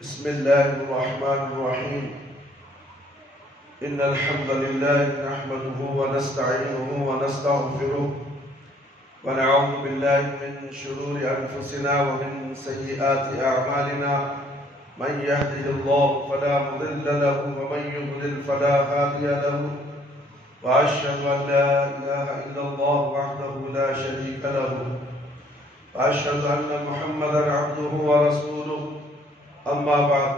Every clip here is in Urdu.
بسم الله الرحمن الرحيم إن الحمد لله نحمده ونستعينه ونستغفره ونعوذ بالله من شرور أنفسنا ومن سيئات أعمالنا من يهده الله فلا مضل له ومن يضلل فلا هادي له وأشهد أن لا إله إلا الله وحده لا شريك له وأشهد أن محمدا عبده ورسوله أما بعد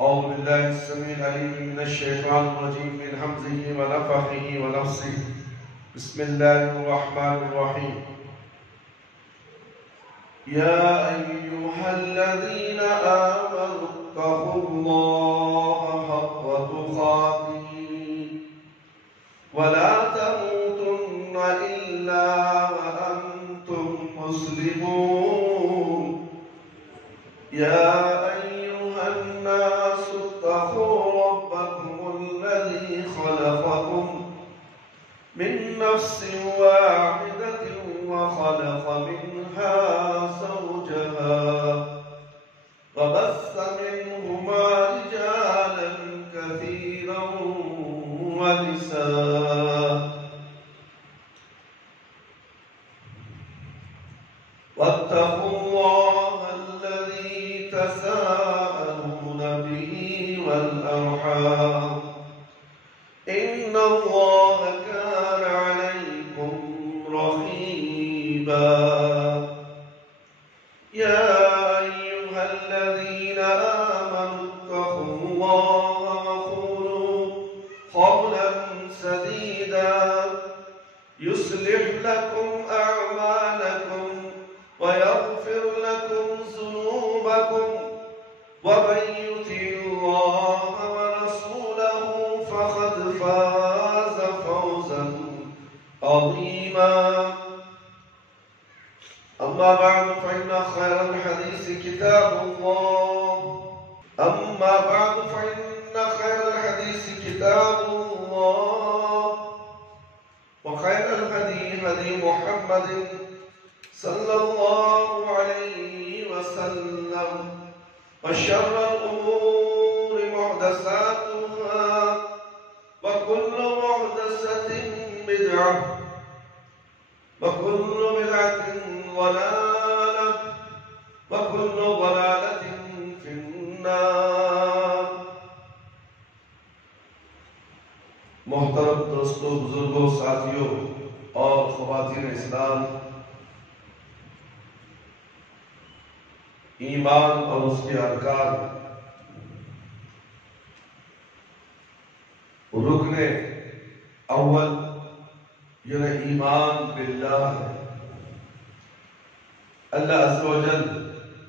أعوذ بالله السميع العليم من الشيطان الرجيم من همزه ونفخه ونفسه بسم الله الرحمن الرحيم يا أيها الذين آمنوا اتقوا الله حق تقاته ولا تموتن إلا وأنتم مسلمون يا أيها الناس اتقوا ربكم الذي خلقكم من نفس واحدة وخلق منها زوجها وبث منهما رجالا كثيرا ونساء واتقوا الله الذي تساءلون به والأرحام إن الله كان عليكم رقيبا يا أيها الذين آمنوا اتقوا الله وقولوا قولا سديدا يصلح لكم أعمالكم ويغفر لكم ذنوبكم ومن يطع الله ورسوله فقد فاز فوزا عظيما أما بعد فإن خير الحديث كتاب الله وخير الهدي هدي محمد صلى الله عليه وسلم وشر الأمور محدثاتها وكل محدثة بدعة وكل بدعة ضلالة وكل ضلالة في النار محترم دوستو بزرگوں ساتھیوں اور خواتین اسلام ایمان اور اس کے ارکان رکن اول یعنی ایمان باللہ ہے۔ اللہ عز و جل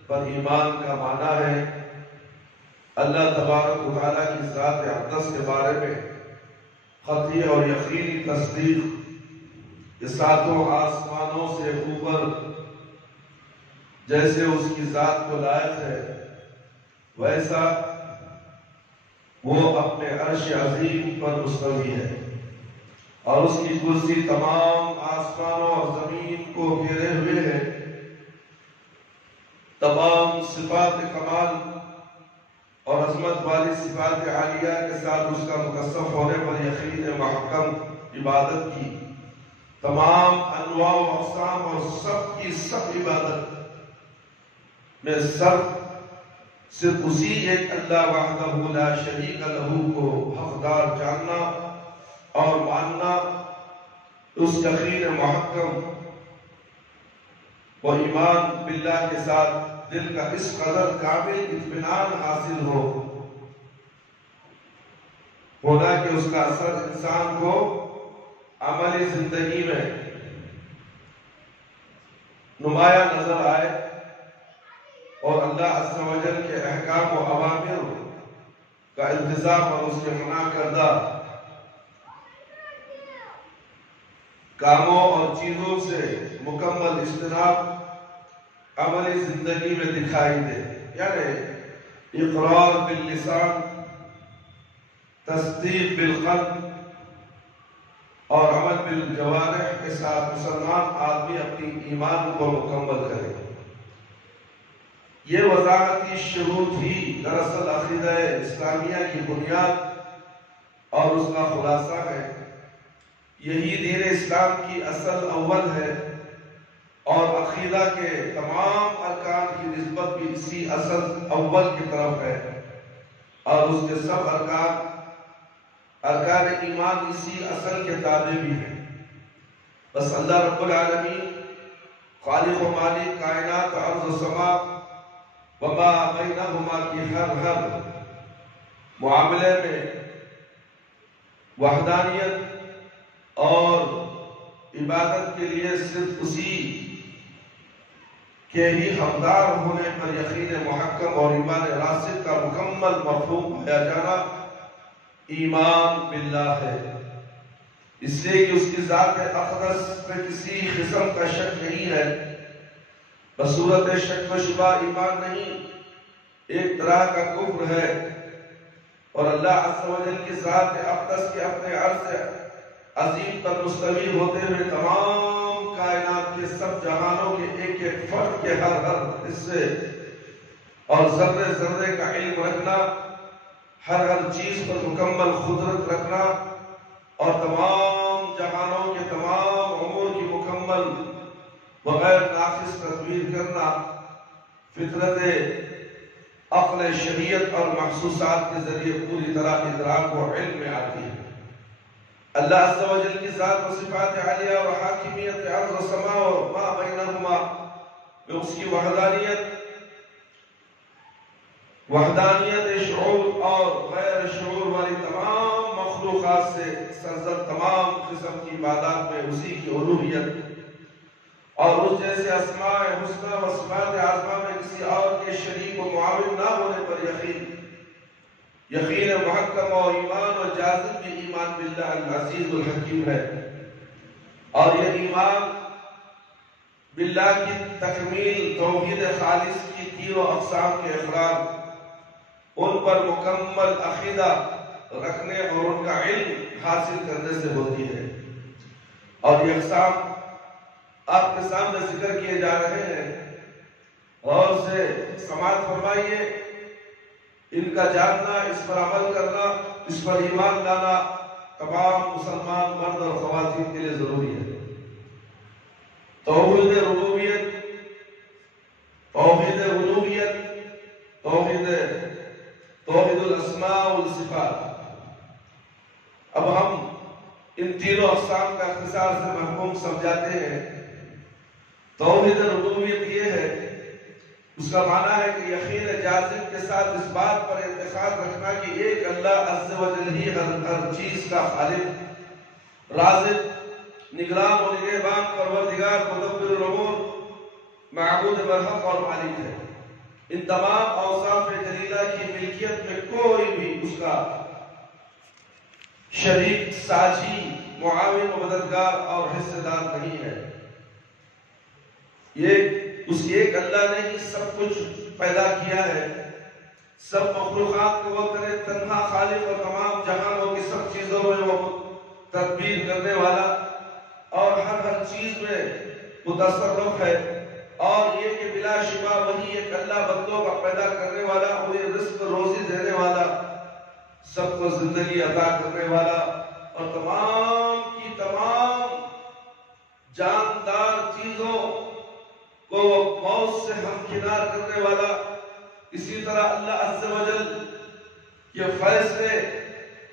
پر ایمان کا معنی ہے اللہ تبارک و تعالیٰ کی ذات اقدس کے بارے میں قطعی اور یقینی تصدیق، کہ ساتوں آسمانوں سے اوپر جیسے اس کی ذات کو لائق ہے ویسا وہ اپنے عرش عظیم پر مستوی ہے، اور اس کی کرسی تمام آسمانوں اور زمین کو گھیرے ہوئے ہے۔ تمام صفات کمال اور عظمت والی صفات عالیہ کے ساتھ اس کا متصف ہونے پر یقین محکم عبادت کی تمام انواع و اقسام اور سب کی سب عبادت میں صرف اسی ایک اللہ وحدہ لا شریک لہ کو حقدار جاننا اور ماننا، اس یقین محکم و ایمان باللہ کے ساتھ دل کا اس قدر کامل اطمینان حاصل ہونا کہ اس کا اثر انسان کو عملی زندگی میں نمایاں نظر آئے اور اللہ عز و جل کے احکام و اوامر کا التزام اور اس کے منع کردہ کاموں اور چیزوں سے مکمل اجتناب عملی زندگی میں دکھائی دے، یعنی اقرار باللسان، تصدیق بالقلب اور عمل بالجوارح کے ساتھ مسلمان آدمی اپنی ایمان کو مکمل کرے۔ یہ وضاحتی شروط ہی دراصل عقیدہ اسلامیہ کی بنیاد اور اس کا خلاصہ ہے۔ یہی دین اسلام کی اصل اول ہے اور عقیدہ کے تمام ارکان کی نسبت بھی اسی اصل اول کی طرف ہے، اور اس کے سب ارکان ایمان اسی اصل کے تابع بھی ہیں۔ بس اللہ رب العالمین خالق و مالک کائنات ارض و سما وما بینہما کی ہر معاملے میں وحدانیت اور عبادت کے لیے صرف اسی کے ہی حقدار ہونے پر یقین محکم اور ایمان راسخ کا مکمل مفہوم پایا جانا ایمان باللہ ہے، اس لیے کہ اس کی ذات اقدس میں کسی قسم کا شک نہیں ہے، بصورت شک و شبہ ایمان نہیں، ایک طرح کا کفر ہے۔ اور اللہ عز و جل کی ذات اقدس کے اپنے عرش عظیم پر مستوی ہوتے ہوئے تمام کائنات کے سب جہانوں کے ایک ایک فرد کے ہر حصے اور ذرے ذرے کا علم رکھنا، ہر چیز پر مکمل قدرت رکھنا اور تمام جہانوں کے تمام امور کی مکمل بغیر ناقص تدبیر کرنا فطرت عقل شریعت اور محسوسات کے ذریعے پوری طرح ادراک و علم میں آتی ہے۔ اللہ عز و جل کی ذات و صفات عالیہ و حاکمیت ارض و سما و ما بینہما میں اس کی وحدانیت شعور اور غیر شعور والی تمام مخلوقات سے سرزد تمام قسم کی عبادات میں اسی کی الوہیت اور اس جیسے اسماء حسنہ و صفات اعظمہ میں کسی اور کے شریک و معاون نہ ہونے پر یقین محکم اور ایمان و جازم بھی ایمان باللہ العزیز الحکیم ہے۔ اور یہ ایمان باللہ کی تکمیل توحید خالص کی تینوں اقسام کے اقرار، ان پر مکمل عقیدہ رکھنے اور ان کا علم حاصل کرنے سے ہوتی ہے۔ اور یہ اقسام آپ کے سامنے ذکر کیے جا رہے ہیں، اور سے سماعت فرمائیے، ان کا جاننا، اس پر عمل کرنا، اس پر ایمان لانا تمام مسلمان مرد اور خواتین کے لیے ضروری ہے۔ توحید ربوبیت، توحید الوہیت، توحید الاسماء والصفات۔ اب ہم ان تینوں اقسام کا اختصار سے مفہوم سمجھاتے ہیں۔ توحید ربوبیت یہ ہے، اس کا معنی ہے کہ یقین جازم کے ساتھ اس بات پر اعتقاد رکھنا کہ ایک اللہ عز و جل ہی ہر چیز کا خالق، رازق، نگران و نگہبان، پروردگار، مدبر الامور، معبود برحق اور مالک ہے۔ ان تمام اوصاف جلیلہ کی ملکیت میں کوئی بھی اس کا شریک، ساجی، معاون و مددگار اور حصہ دار نہیں ہے۔ یہ اس ایک اللہ نے ہی سب کچھ پیدا کیا ہے، سب مخلوقات کو وہ تنہا خالق اور تمام جہانوں کی سب چیزوں میں وہ تدبیر کرنے والا اور ہر چیز میں متصرف ہے۔ اور یہ کہ بلا شبہ وہی ایک اللہ بندوں کا پیدا کرنے والا، انہیں رزق روزی دینے والا، سب کو زندگی عطا کرنے والا اور تمام کی تمام جاندار چیزوں کو موت سے ہمکنار کرنے والا، اسی طرح اللہ عز و جل کے فیصلے،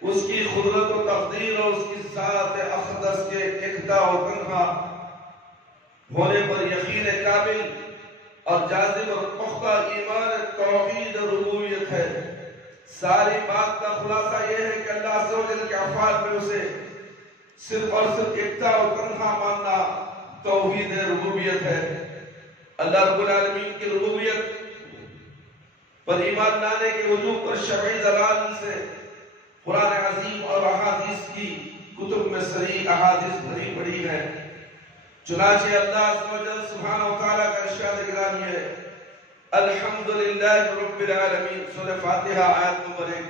اس کی قدرت و تقدیر اور اس کی ذات اقدس کے یکتا و تنہا ہونے پر یقین کامل اور جازم اور پختہ ایمان توحید ربوبیت ہے۔ ساری بات کا خلاصہ یہ ہے کہ اللہ عز و جل کے افعال میں اسے صرف اور صرف یکتا و تنہا ماننا توحید ربوبیت ہے۔ اللہ رب العالمین کی ربوبیت پر ایمان لانے کے وجوب پر شرعی دلائل سے قرآن عظیم اور احادیث کی کتب میں صریح احادیث بھری پڑی ہے۔ چنانچہ اللہ عز و جل سبحانہ و تعالیٰ کا ارشاد گرامی ہے، الحمدللہ رب العالمین، سورہ فاتحہ آیت نمبر 1۔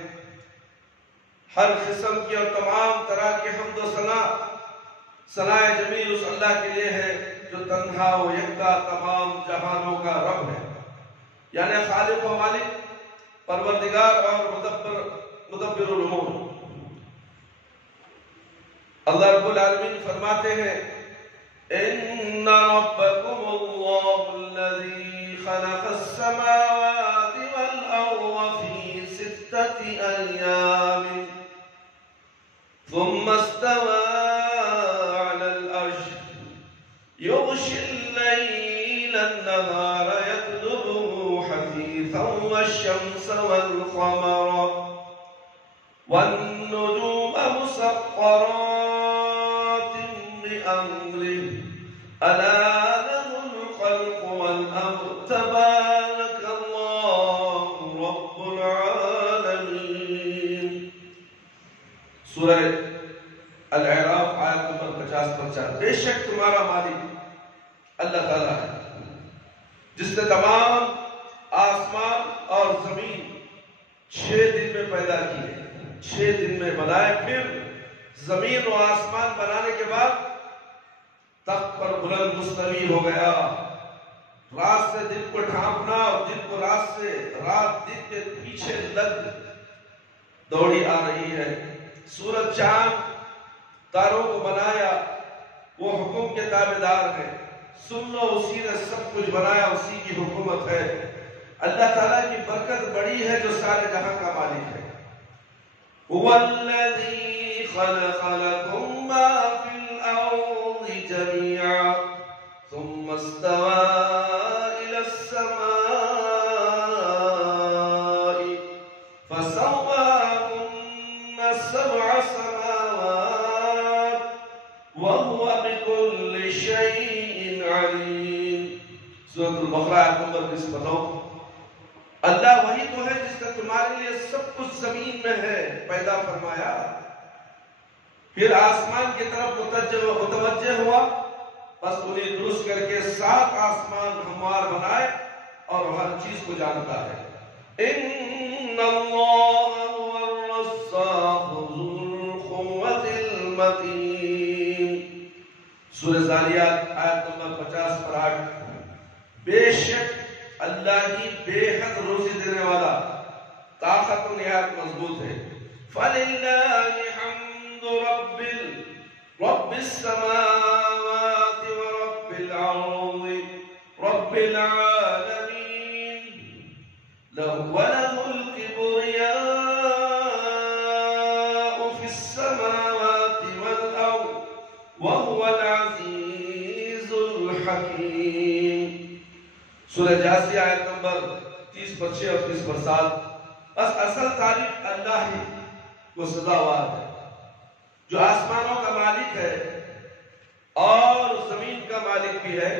ہر قسم کی اور تمام طرح کی حمد و ثناء جمیل اس اللہ کے لیے ہے جو تنہا و یکتا تمام جہانوں کا رب ہے، یعنی خالق و مالک، پروردگار اور مدبر الامور۔ اللہ رب العالمین فرماتے ہیں، ان ربکم اللہ الذی خلق السماوات والارض فی 6 ایام ثم استوى على العرش يغشي الليل النهار يطلبه حثيثا والشمس والقمر والنجوم مسخرات بأمره ألا له الخلق والأمر تبارك الله رب العالمين۔ سورہ الاعراف آیت نمبر 50-50۔ بے شک تمہارا مالک اللہ تعالیٰ ہے جس نے تمام آسمان اور زمین 6 دن میں پیدا کیے، 6 دن میں بنائے، پھر زمین و آسمان بنانے کے بعد تخت پر بلند مستوی ہو گیا۔ رات سے دن کو ڈھانپنا اور دن کو رات سے، رات دن کے پیچھے لگ دوڑی آ رہی ہے۔ سورج چاند تاروں کو بنایا، وہ حکم کے تابعدار ہے۔ سن لو، اسی نے سب کچھ بنایا، اسی کی حکومت ہے۔ اللہ تعالیٰ کی برکت بڑی ہے جو سارے جہاں کا مالک ہے۔ هو الذي خلق لكم ما في الأرض جميعا ثم استوى إلى السماء فسواهن 7 سماوات وهو بكل شيء عليم۔ سورة البقرہ آیت نمبر 20۔ اللہ وہی تو ہے جس نے تمہارے لیے سب کچھ زمین میں ہے پیدا فرمایا، پھر آسمان کی طرف متوجہ ہوا، بس انہیں درست کر کے 7 آسمان ہموار بنائے اور ہر چیز کو جانتا ہے۔ ان اللہ هو الرزاق ذو القوة المتین۔ سورہ ذاریات آیت نمبر 50-8۔ بے شک اللہ ہی بے حد روزی دینے والا، طاقت و نہایت مضبوط ہے۔ فَلِلَّهِ حَمْدُ رَبِّ السَّمَاوَاتِ وَرَبِّ الْأَرْضِ رَبِّ الْعَالَمِينَ وَلَهُ الْكِبْرِيَاءُ فِي السَّمَاوَاتِ وَالْأَرْضِ وَهُوَ الْعَزِيزُ الْحَكِيمُ۔ سورہ جاثیہ آیت نمبر 30-6 اور 30-7۔ بس اصل تعریف اللہ ہی کو سزاوار ہے جو آسمانوں کا مالک ہے اور زمین کا مالک بھی ہے،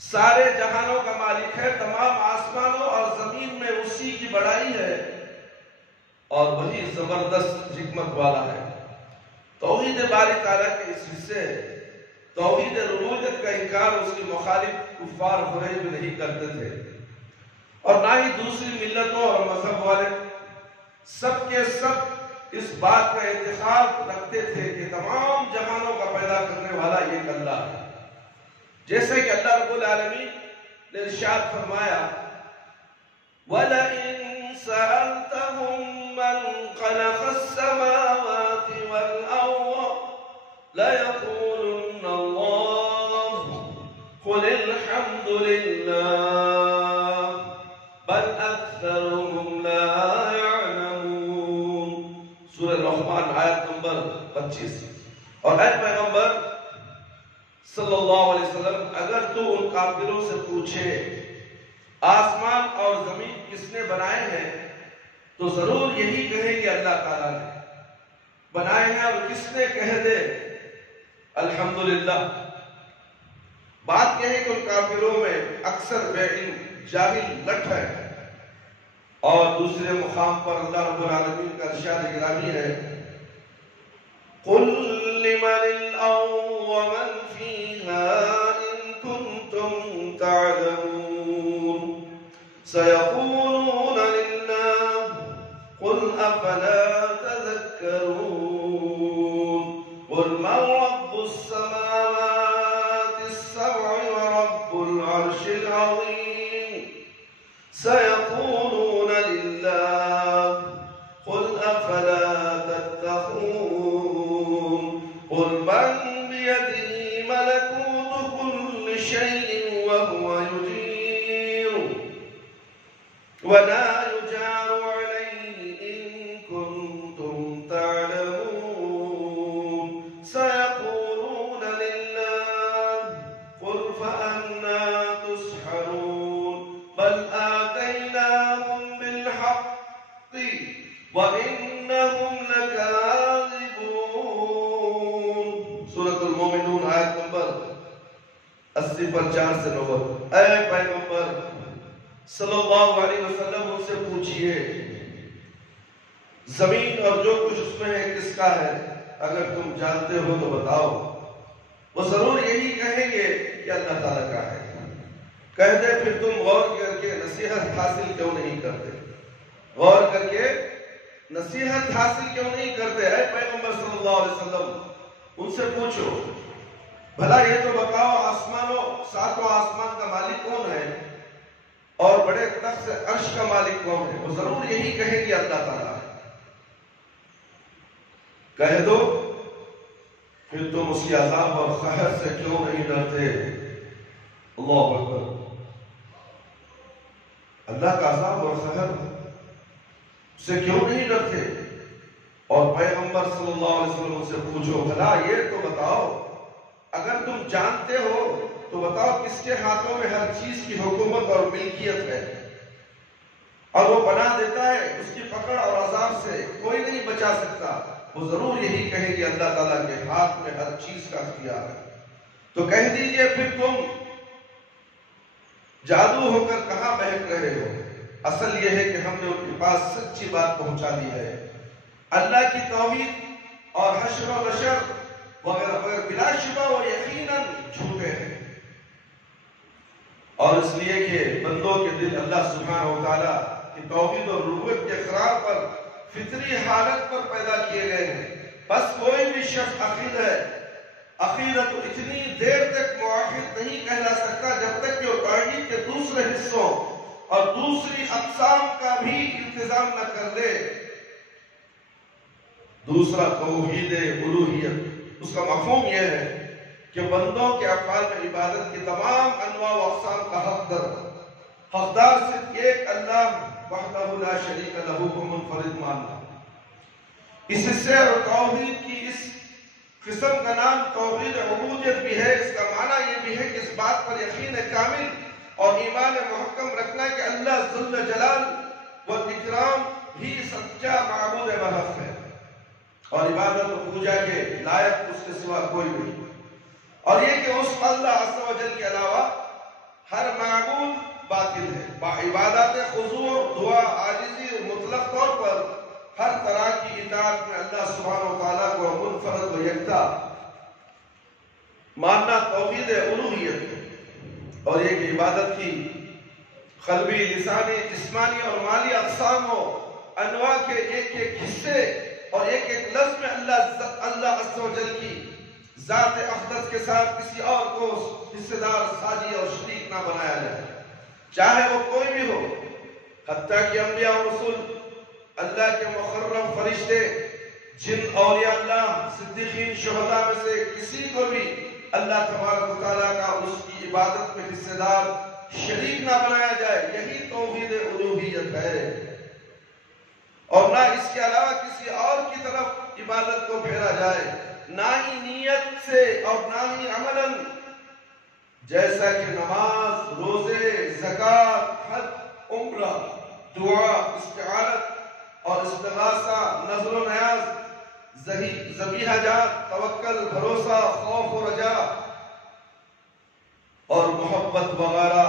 سارے جہانوں کا مالک ہے۔ تمام آسمانوں اور زمین میں اسی کی بڑائی ہے اور وہی زبردست حکمت والا ہے۔ توحید باری تعالیٰ کے اس حصے توحید ربوبیت کا انکار اس کی مخالف کفار قریش بھی نہیں کرتے تھے، اور نہ ہی دوسری ملتوں اور مذہب والے، سب کے سب اس بات کا اعتقاد رکھتے تھے کہ تمام جہانوں کا پیدا کرنے والا ایک اللہ ہے۔ جیسے کہ اللہ رب العالمین نے ارشاد فرمایا، وَلَئِن سَأَلْتَهُم مَّن خَلَقَ السَّمَاوَاتِ وَالْأَرْضَ لَيَقُولُنَّ اللَّهُ الحمد لله بل اکثرهم لا يعلمون. سورہ رحمان آیت نمبر 25. اور اے پیغمبر صلی اللہ علیہ وسلم، اگر تو ان کافروں سے پوچھے آسمان اور زمین کس نے بنائے ہیں تو ضرور یہی کہیں گے اللہ تعالیٰ نے بنائے ہیں. اور کس نے کہہ دے الحمدللہ. بات یہ ہے کہ ان کافروں میں اکثر بے علم جاہل لٹ ہے. اور دوسرے مقام پر اللہ رب العالمین کا ارشاد گرامی ہے قُلْ لِمَنِ الْأَرْضُ وَمَنْ فِيهَا إِن كُنتُمْ تَعْلَمُونَ سَيَقُولُونَ لِلَّهِ قُلْ أَفَلَا تَذَكَّرُونَ قُلْ مَنْ رَبُّ السَّمَاوَاتِ السَّبْعِ وَرَبُّ الْعَرْشِ الْعَظِيمِ سَيَقُولُونَ لِلَّهِ قُلْ أَفَلَا تَتَّقُونَ قُلْ مَنْ بِيَدِهِ مَلَكُوتُ كُلِّ شَيْءٍ وَهُوَ يُجِيرُ وَلَا يُجَارُ عَلَيْهِ إِن كُنتُمْ تَعْلَمُونَ سَيَقُولُونَ لِلَّهِ قُلْ فَأَنَّى تُسْحَرُونَ بَلْ آتَيْنَاهُمْ بِالْحَقِّ وَإِنَّهُمْ لَكَاذِبُونَ. سورۃ المومنون آیت نمبر 80 پر 4 سے 9. اے پیغمبر صلی اللہ علیہ وسلم ان سے پوچھئے زمین اور جو کچھ اس میں ہے کس کا ہے؟ اگر تم جانتے ہو تو بتاؤ. وہ ضرور یہی کہیں گے کہ اللہ تعالیٰ کا ہے. کہہ دے پھر تم غور کر کے نصیحت حاصل کیوں نہیں کرتے؟ غور کر کے نصیحت حاصل کیوں نہیں کرتے؟ اے پیغمبر صلی اللہ علیہ وسلم ان سے پوچھو بھلا یہ تو بتاؤ آسمانوں ساتوں آسمان کا مالک کون ہے اور بڑے تخت عرش کا مالک کون ہے؟ وہ ضرور یہی کہیں گے اللہ تعالیٰ ہے. کہہ دو پھر تم اس کی عذاب اور قہر سے کیوں نہیں ڈرتے؟ اللہ اکبر. اللہ کا عذاب اور قہر سے کیوں نہیں ڈرتے؟ اور پیغمبر صلی اللہ علیہ وسلم سے پوچھو بھلا یہ تو بتاؤ اگر تم جانتے ہو تو بتاؤ کس کے ہاتھوں میں ہر چیز کی حکومت اور ملکیت ہے اور وہ بنا دیتا ہے، اس کی پکڑ اور عذاب سے کوئی نہیں بچا سکتا. وہ ضرور یہی کہیں گے اللہ تعالیٰ کے ہاتھ میں ہر چیز کا اختیار ہے. تو کہہ دیجئے پھر تم جادو ہو کر کہاں بہک رہے ہو؟ اصل یہ ہے کہ ہم نے ان کے پاس سچی بات پہنچا دی ہے. اللہ کی توحید اور حشر و نشر وغیرہ وغیرہ بلا شبہ اور یقیناً جھوٹے ہیں. اور اس لیے کہ بندوں کے دل اللہ سبحانہ و تعالیٰ کی توحید اور ربوبیت کے اقرار پر فطری حالت پر پیدا کیے گئے ہیں. بس کوئی بھی شخص عقیدت اتنی دیر تک موحد نہیں کہلا سکتا جب تک کہ وہ توحید کے دوسرے حصوں اور دوسری اقسام کا بھی انتظام نہ کر دے. دوسرا توحید الوہیت، اس کا مفہوم یہ ہے کہ بندوں کے افعال میں عبادت کی تمام انواع و اقسام کا حقدار صرف ایک اللہ وحدہ لا شریک لہ کو منفرد ماننا. اس حصے اور توحید کی اس قسم کا نام توحید عبودیت بھی ہے. اس کا معنی یہ بھی ہے کہ اس بات پر یقین کامل اور ایمان محکم رکھنا کہ اللہ ذل جلال و اکرام ہی سچا معبود برحق ہے اور عبادت و پوجا کے لائق اس کے سوا کوئی نہیں. اور یہ کہ اس اللہ عز و جل کے علاوہ ہر معبود باطل ہے. عبادات خضوع، دعا، عاجزی اور مطلق طور پر ہر طرح کی اطاعت میں اللہ سبحانہ و تعالیٰ کو منفرد و یکتا ماننا توحید الوہیت ہے. اور یہ کہ عبادت کی قلبی، لسانی، جسمانی اور مالی اقسام و انواع کے ایک ایک حصے اور ایک ایک لفظ میں اللہ عز و جل کی ذات اقدس کے ساتھ کسی اور کو حصے دار، ساجی اور شریک نہ بنایا جائے، چاہے وہ کوئی بھی ہو. حتیٰ کہ انبیاء و رسول، اللہ کے مقرب فرشتے، جن اولیاء اللہ، صدیقین، شہداء میں سے کسی کو بھی اللہ تبارک و تعالیٰ کا اس کی عبادت میں حصہ دار شریک نہ بنایا جائے، یہی توحید الوہیت ہے، اور نہ اس کے علاوہ کسی اور کی طرف عبادت کو پھیرا جائے، نہ ہی نیت سے اور نہ ہی عملاً، جیسا کہ نماز، روزے، زکوٰۃ، حج، عمرہ، دعا، استعانت اور استغاثہ، نذر و نیاز، ذبیحہ جات، توکل، بھروسہ، خوف و رجا اور محبت وغیرہ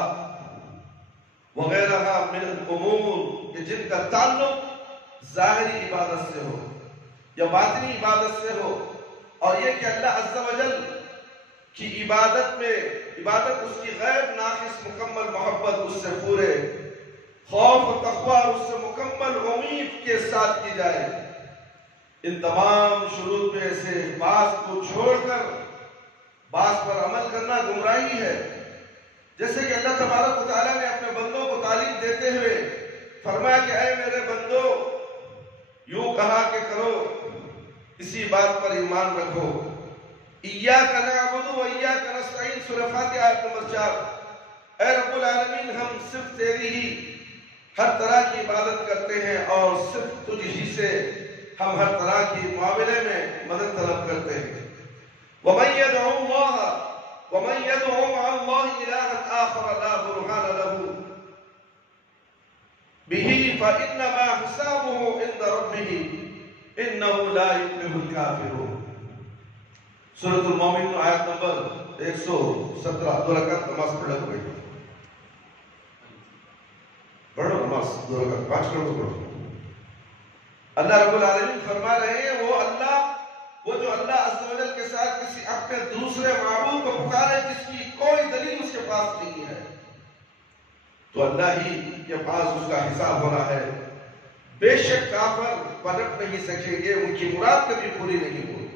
وغیرہ من الامور کہ جن کا تعلق ظاہری عبادت سے ہو یا باطنی عبادت سے ہو، اور یہ کہ اللہ عز و جل کی عبادت اس کی غیر ناقص مکمل محبت اس سے پورے خوف و تقوی اور اس سے مکمل امید کے ساتھ کی جائے۔ ان تمام شروط میں سے بعض کو چھوڑ کر بعض پر عمل کرنا گمراہی ہے، جیسے کہ اللہ تبارک و تعالیٰ نے اپنے بندوں کو تعلیم دیتے ہوئے فرمایا کہ اے میرے بندو، یوں کہا کہ کرو، اسی بات پر ایمان رکھو، ایاک نعبد و ایاک نستعین، سورہ فاتحہ آیت نمبر 4۔ اے رب العالمین، ہم صرف تیری ہی ہر طرح کی عبادت کرتے ہیں اور صرف تجھ ہی سے ہم ہر طرح کی معاملے میں مدد طلب کرتے ہیں۔ وَمَن يَدْعُ اللَّهَ وَمَن يَدْعُ مَعَ اللَّهِ إِلَٰهًا آخَرَ لَا بُرْهَانَ لَهُ بِهِ فَإِنَّمَا حِسَابُهُ عِندَ رَبِّهِ إِنَّهُ لَا يُفْلِحُ الْكَافِرُونَ۔ سورۃ المومن آیت نمبر 117۔ 2 رکعت نماز پڑھ لو بھائی، پڑھو نماز 2 رکعت، 5 کرو تو پڑھو۔ اللہ رب العالمین فرما رہے ہیں وہ جو اللہ عز و جل کے ساتھ کسی اپنے دوسرے معبود کو پکارے جس کی کوئی دلیل اس کے پاس نہیں ہے، تو اللہ ہی کے پاس اس کا حساب ہونا ہے۔ بے شک کافر پلٹ نہیں سکیں گے، ان کی مراد کبھی پوری نہیں ہوگی۔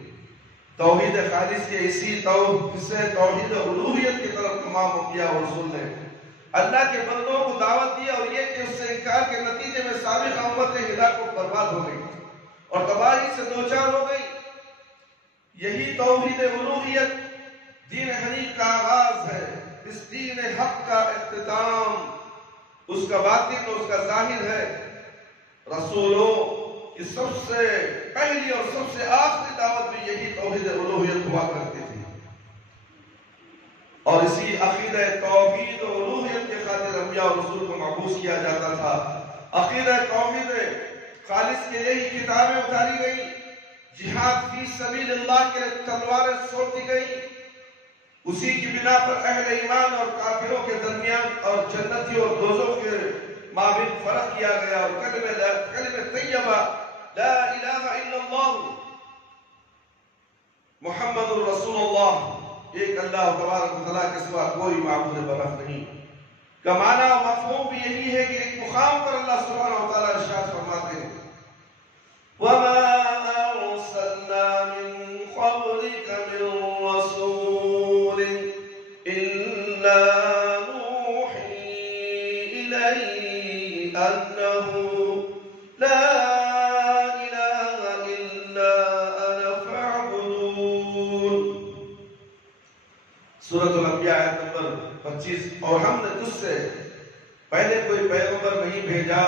توحید خالص کے اسی حصے توحید الوہیت کی طرف تمام انبیاء اور رسول نے اللہ کے بندوں کو دعوت دی، اور یہ کہ اس سے انکار کے نتیجے میں سابق امتیں ہلاک و برباد ہو گئی اور تباہی سے دوچار ہو گئی۔ یہی توحید الوہیت دین حنیف کا آغاز ہے، اس دین حق کا اختتام، اس کا باطن اور اس کا ظاہر ہے۔ رسولوں کی سب سے پہلی اور سب سے آخری دعوت بھی یہی توحید الوہیت ہوا کرتی تھی، اور اسی عقیدہ توحید و الوہیت کے خاطر انبیاء اور رسول کو مبعوث کیا جاتا تھا۔ عقیدہ توحید خالص کے لیے ہی کتابیں اتاری گئی، جہاد فی سبیل اللہ کے لیے تلواریں سونپی گئی، اسی کی بنا پر اہل ایمان اور کافروں کے درمیان اور جنتی اور دوزخ کے مابین فرق کیا گیا، اور کلمہ طیبہ لا الہ الا اللہ محمد الرسول اللہ، ایک اللہ تبارک و تعالیٰ کے سوا کوئی معبود برحق نہیں کا معنی و مفہوم بھی یہی ہے کہ ایک مقام پر اللہ سبحانہ و تعالیٰ ارشاد فرماتے ہیں وَمَا أَرْسَلْنَا مِن قَبْلِكَ مِن رَّسُولٍ إِلَّا نُوحِي إِلَيْهِ أَنَّهُ لَا إِلَٰهَ إِلَّا أَنَا فَاعْبُدُونِ۔ سورۃ الانبیاء آیت نمبر 25۔ اور ہم نے تجھ سے پہلے کوئی پیغمبر نہیں بھیجا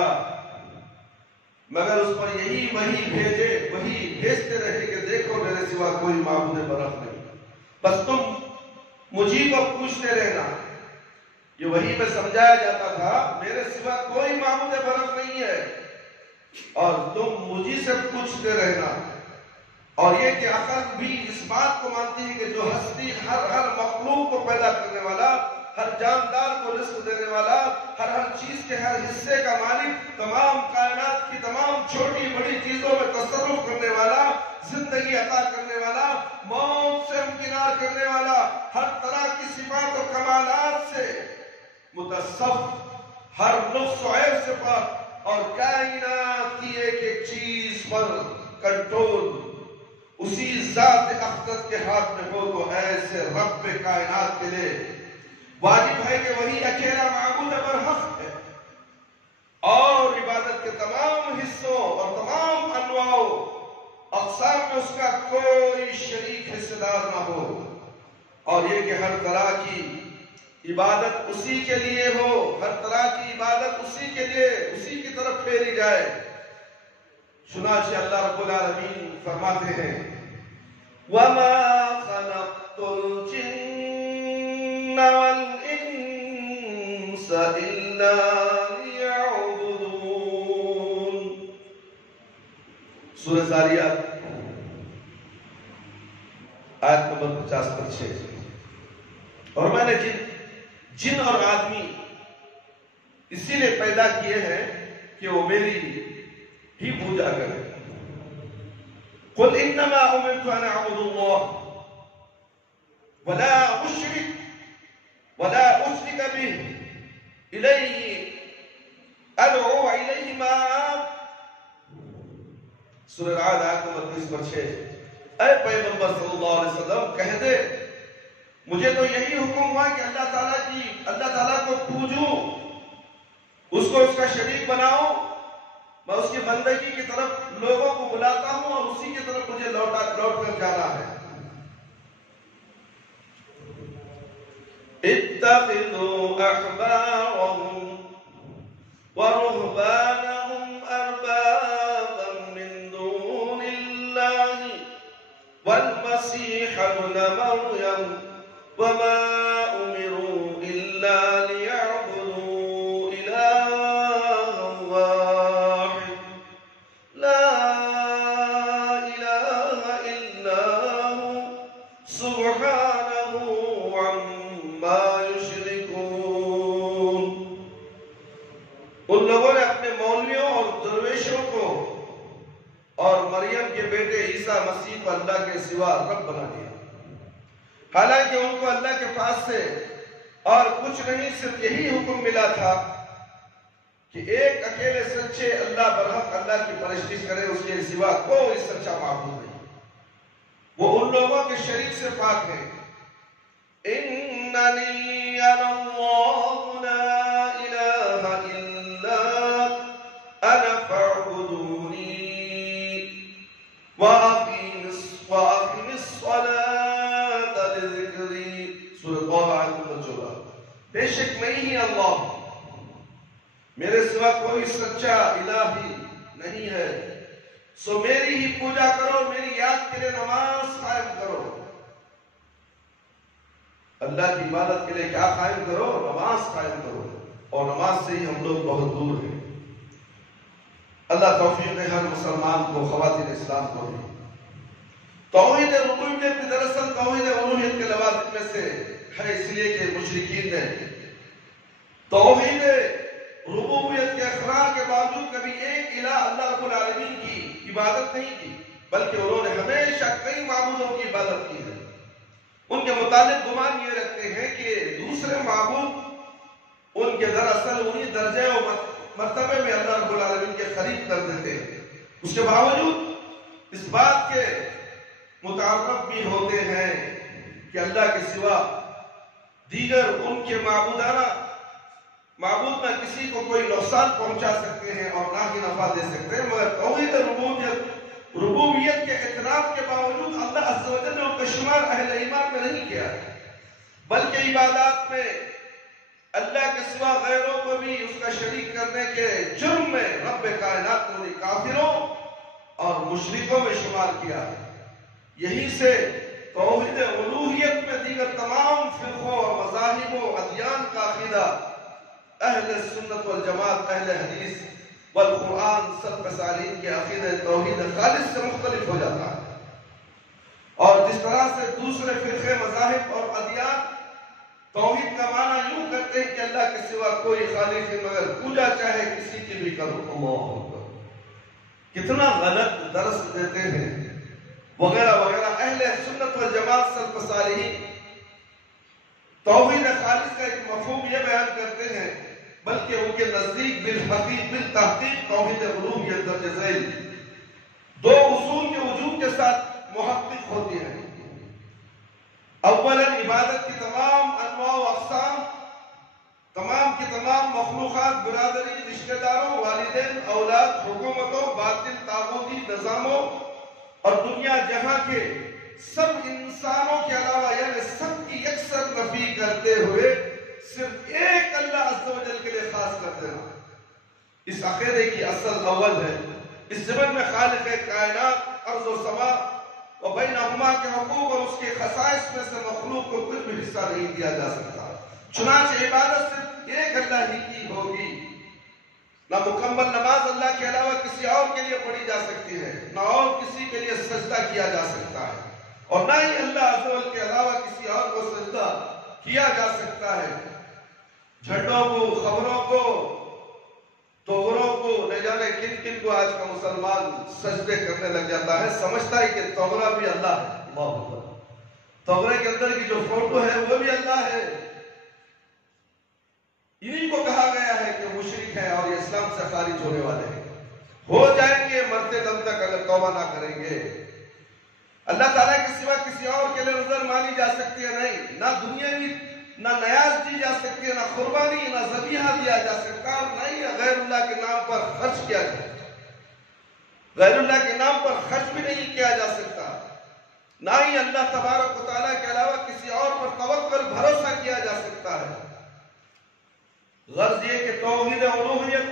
مگر اس پر یہی وہی بھیجتے رہے کہ دیکھو میرے سوا کوئی معبود برحق نہیں، بس تم مجھی کو پوچھتے رہنا۔ یہ وہی میں سمجھایا جاتا تھا میرے سوا کوئی معبود برحق نہیں ہے، اور تم مجھی سے پوچھتے رہنا۔ اور یہ کہ عقل بھی اس بات کو مانتی ہے کہ جو ہستی ہر مخلوق کو پیدا کرنے والا، ہر جاندار کو رزق دینے والا، ہر چیز کے ہر حصے کا مالک، تمام کائنات کی تمام چھوٹی بڑی چیزوں میں تصرف کرنے والا، زندگی عطا کرنے والا، موت سے امکنار کرنے والا، ہر طرح کی صفات و کمالات سے متصف، ہر نقص و عیب سے پاک، اور کائنات کی ایک ایک چیز پر کنٹرول اسی ذات اقدس کے ہاتھ میں ہو، تو ایسے رب کائنات کے لیے واجب ہے کہ وہی اکیلا معبود برحق ہے، اور عبادت کے تمام حصوں اور تمام انواع اقسام میں اس کا کوئی شریک حصہ دار نہ ہو۔ اور یہ کہ ہر طرح کی عبادت اسی کے لیے ہو، ہر طرح کی عبادت اسی کے لیے، اسی کی طرف پھیری جائے۔ چنانچہ اللہ رب العالمین فرماتے ہیں وَمَا خَلَقْتُ الْجِنَّ وَالْإِنسَ إِلَّا لِيَعْبُدُونَ۔ سورہ ذاریات آیت نمبر 50 پر 6۔ اور میں نے جن اور آدمی اسی لیے پیدا کیے ہیں کہ وہ میری ہی پوجا کریں۔ قُلْ إِنَّمَا أُمِرْتُ أَنْ أَعْبُدَ اللَّهَ وَلَا أُشْرِكَ بِهِ إِلَيْهِ أَدْعُو وَإِلَيْهِ مَآبِ۔ سورہ رعد آیت نمبر 30 پر 6۔ اے پیغمبر صلی اللہ علیہ وسلم کہہ دے مجھے تو یہی حکم ہوا کہ اللہ تعالیٰ کو پوجوں، اس کو اس کا شریک بناؤں، میں اس کی بندگی کی طرف لوگوں کو بلاتا ہوں اور اسی کی طرف مجھے لوٹ کر جانا ہے۔ اتخذوا احبارهم ورهبانهم اربابا من دون الله والمسيح ابن مريم وما امروا الا ليعبدوا الها واحد لا اله الا هو سبحانه عما يشركون۔ ان لوگوں نے اپنے مولویوں اور درویشوں کو اور مریم کے بیٹے عیسیٰ مسیح کو اللہ کے سوا رب بنا دیا، حالانکہ ان کو اللہ کے پاس سے اور کچھ نہیں صرف یہی حکم ملا تھا کہ ایک اکیلے سچے اللہ برحق اللہ کی پرستش کرے، اس کے سوا کوئی سچا معبود نہیں، وہ ان لوگوں کے شریک سے پاک ہیں۔ اننی انا اللہ لا الہ الا انا فاعبدونی وَأَقِمِ الصَّلَاةَ لِذِكْرِي۔ سورہ طٰہٰ آیت نمبر 14۔ بے شک میں ہی اللہ، میرے سوا کوئی سچا الہی نہیں ہے، سو میری ہی پوجا کرو، میری یاد کے لیے نماز قائم کرو۔ اللہ کی عبادت کے لیے کیا قائم کرو؟ نماز قائم کرو، اور نماز سے ہی ہم لوگ بہت دور ہیں۔ اللہ توفیق دے ہر مسلمان کو، خواتین اسلام کو بھی۔ توحید ربوبیت کی دراصل توحید الوہیت کے لوازم میں سے ہے، اس لیے کہ مشرکین نے توحید ربوبیت کے اقرار کے باوجود کبھی ایک الہ اللہ رب العالمین کی عبادت نہیں کی، بلکہ انہوں نے ہمیشہ کئی معبودوں کی عبادت کی ہے۔ ان کے متعلق گمان یہ رکھتے ہیں کہ دوسرے معبود ان کے دراصل انہی درجے و مرتبے میں اللہ رب العالمین کے قریب کر دیتے ہیں، اس کے باوجود اس بات کے متعارف بھی ہوتے ہیں کہ اللہ کے سوا دیگر ان کے معبود نہ کسی کو کوئی نقصان پہنچا سکتے ہیں اور نہ ہی نفع دے سکتے ہیں، مگر توحید ربوبیت کے اعتراف کے باوجود اللہ عز و جل نے ان کا شمار اہل ایمان میں نہیں کیا، بلکہ عبادات میں اللہ کے سوا غیروں کو بھی اس کا شریک کرنے کے جرم میں رب کائنات نے کافروں اور مشرکوں میں شمار کیا۔ یہی سے توحید الوہیت میں دیگر تمام فرقوں اور مذاہب و ادیان کا عقیدہ اہل سنت والجماعت، اہل حدیث والقرآن سلف صالحین کے عقیدہ توحید خالص سے مختلف ہو جاتا ہے۔ اور جس طرح سے دوسرے فرقے، مذاہب اور ادیان توحید کا معنی یوں کرتے ہیں کہ اللہ کے سوا کوئی خالق ہے، مگر پوجا چاہے کسی کی بھی کرو، اللہ اکبر، کتنا غلط درس دیتے ہیں وغیرہ وغیرہ۔ اہل سنت والجماعت سلف صالحین توحید خالص کا ایک مفہوم یہ بیان کرتے ہیں، بلکہ ان کے نزدیک بالتحقیق توحید الوہیت درجہ ذیل دو اصول کے وجود کے ساتھ محقق ہوتی ہے۔ اولا عبادت کی تمام انواع و اقسام، تمام کی تمام مخلوقات، برادری، رشتہ داروں، والدین، اولاد، حکومتوں، باطل طاغوتی نظاموں اور دنیا جہاں کے سب انسانوں کے علاوہ یعنی سب کی یکسر نفی کرتے ہوئے صرف ایک اللہ عز و جل کے لیے خاص کر دینا اس عقیدے کی اصل اول ہے۔ اس زمن میں خالق کائنات ارض و سما و بینہما کے حقوق اور اس کے خصائص میں سے مخلوق کو کچھ بھی حصہ نہیں دیا جا سکتا، چنانچہ عبادت صرف ایک اللہ ہی کی ہوگی۔ نہ مکمل نماز اللہ کے علاوہ کسی اور کے لیے پڑھی جا سکتی ہے، نہ اور کسی کے لیے سجدہ کیا جا سکتا ہے، اور نہ ہی اللہ عز و جل کے علاوہ کسی اور کو سجدہ کیا جا سکتا ہے۔ جھنڈوں کو، خبروں کو، توغروں کو، نہ جانے کن کن کو آج کا مسلمان سجدے کرنے لگ جاتا ہے، سمجھتا ہے کہ توغرہ بھی اللہ ہے۔ اللہ اکبر، توغرے کے اندر کی جو فوٹو ہے وہ بھی اللہ ہے۔ انہی کو کہا گیا ہے کہ مشرک ہے اور یہ اسلام سے خارج ہونے والے ہیں، ہو جائیں گے مرتے دم تک اگر توبہ نہ کریں گے۔ اللہ تعالیٰ کے سوا کسی اور کے لیے نظر مانی جا سکتی ہے نہیں، نہ دنیاوی نہ نیاز دی جا سکتی ہے، نہ قربانی، نہ ذبیحہ دیا جا سکتا، اور نہ ہی غیر اللہ کے نام پر خرچ کیا جا سکتا، غیر اللہ کے نام پر خرچ بھی نہیں کیا جا سکتا، نہ ہی اللہ تبارک و تعالیٰ کے علاوہ کسی اور پر توکل بھروسہ کیا جا سکتا ہے۔ غرض یہ کہ توحید الوہیت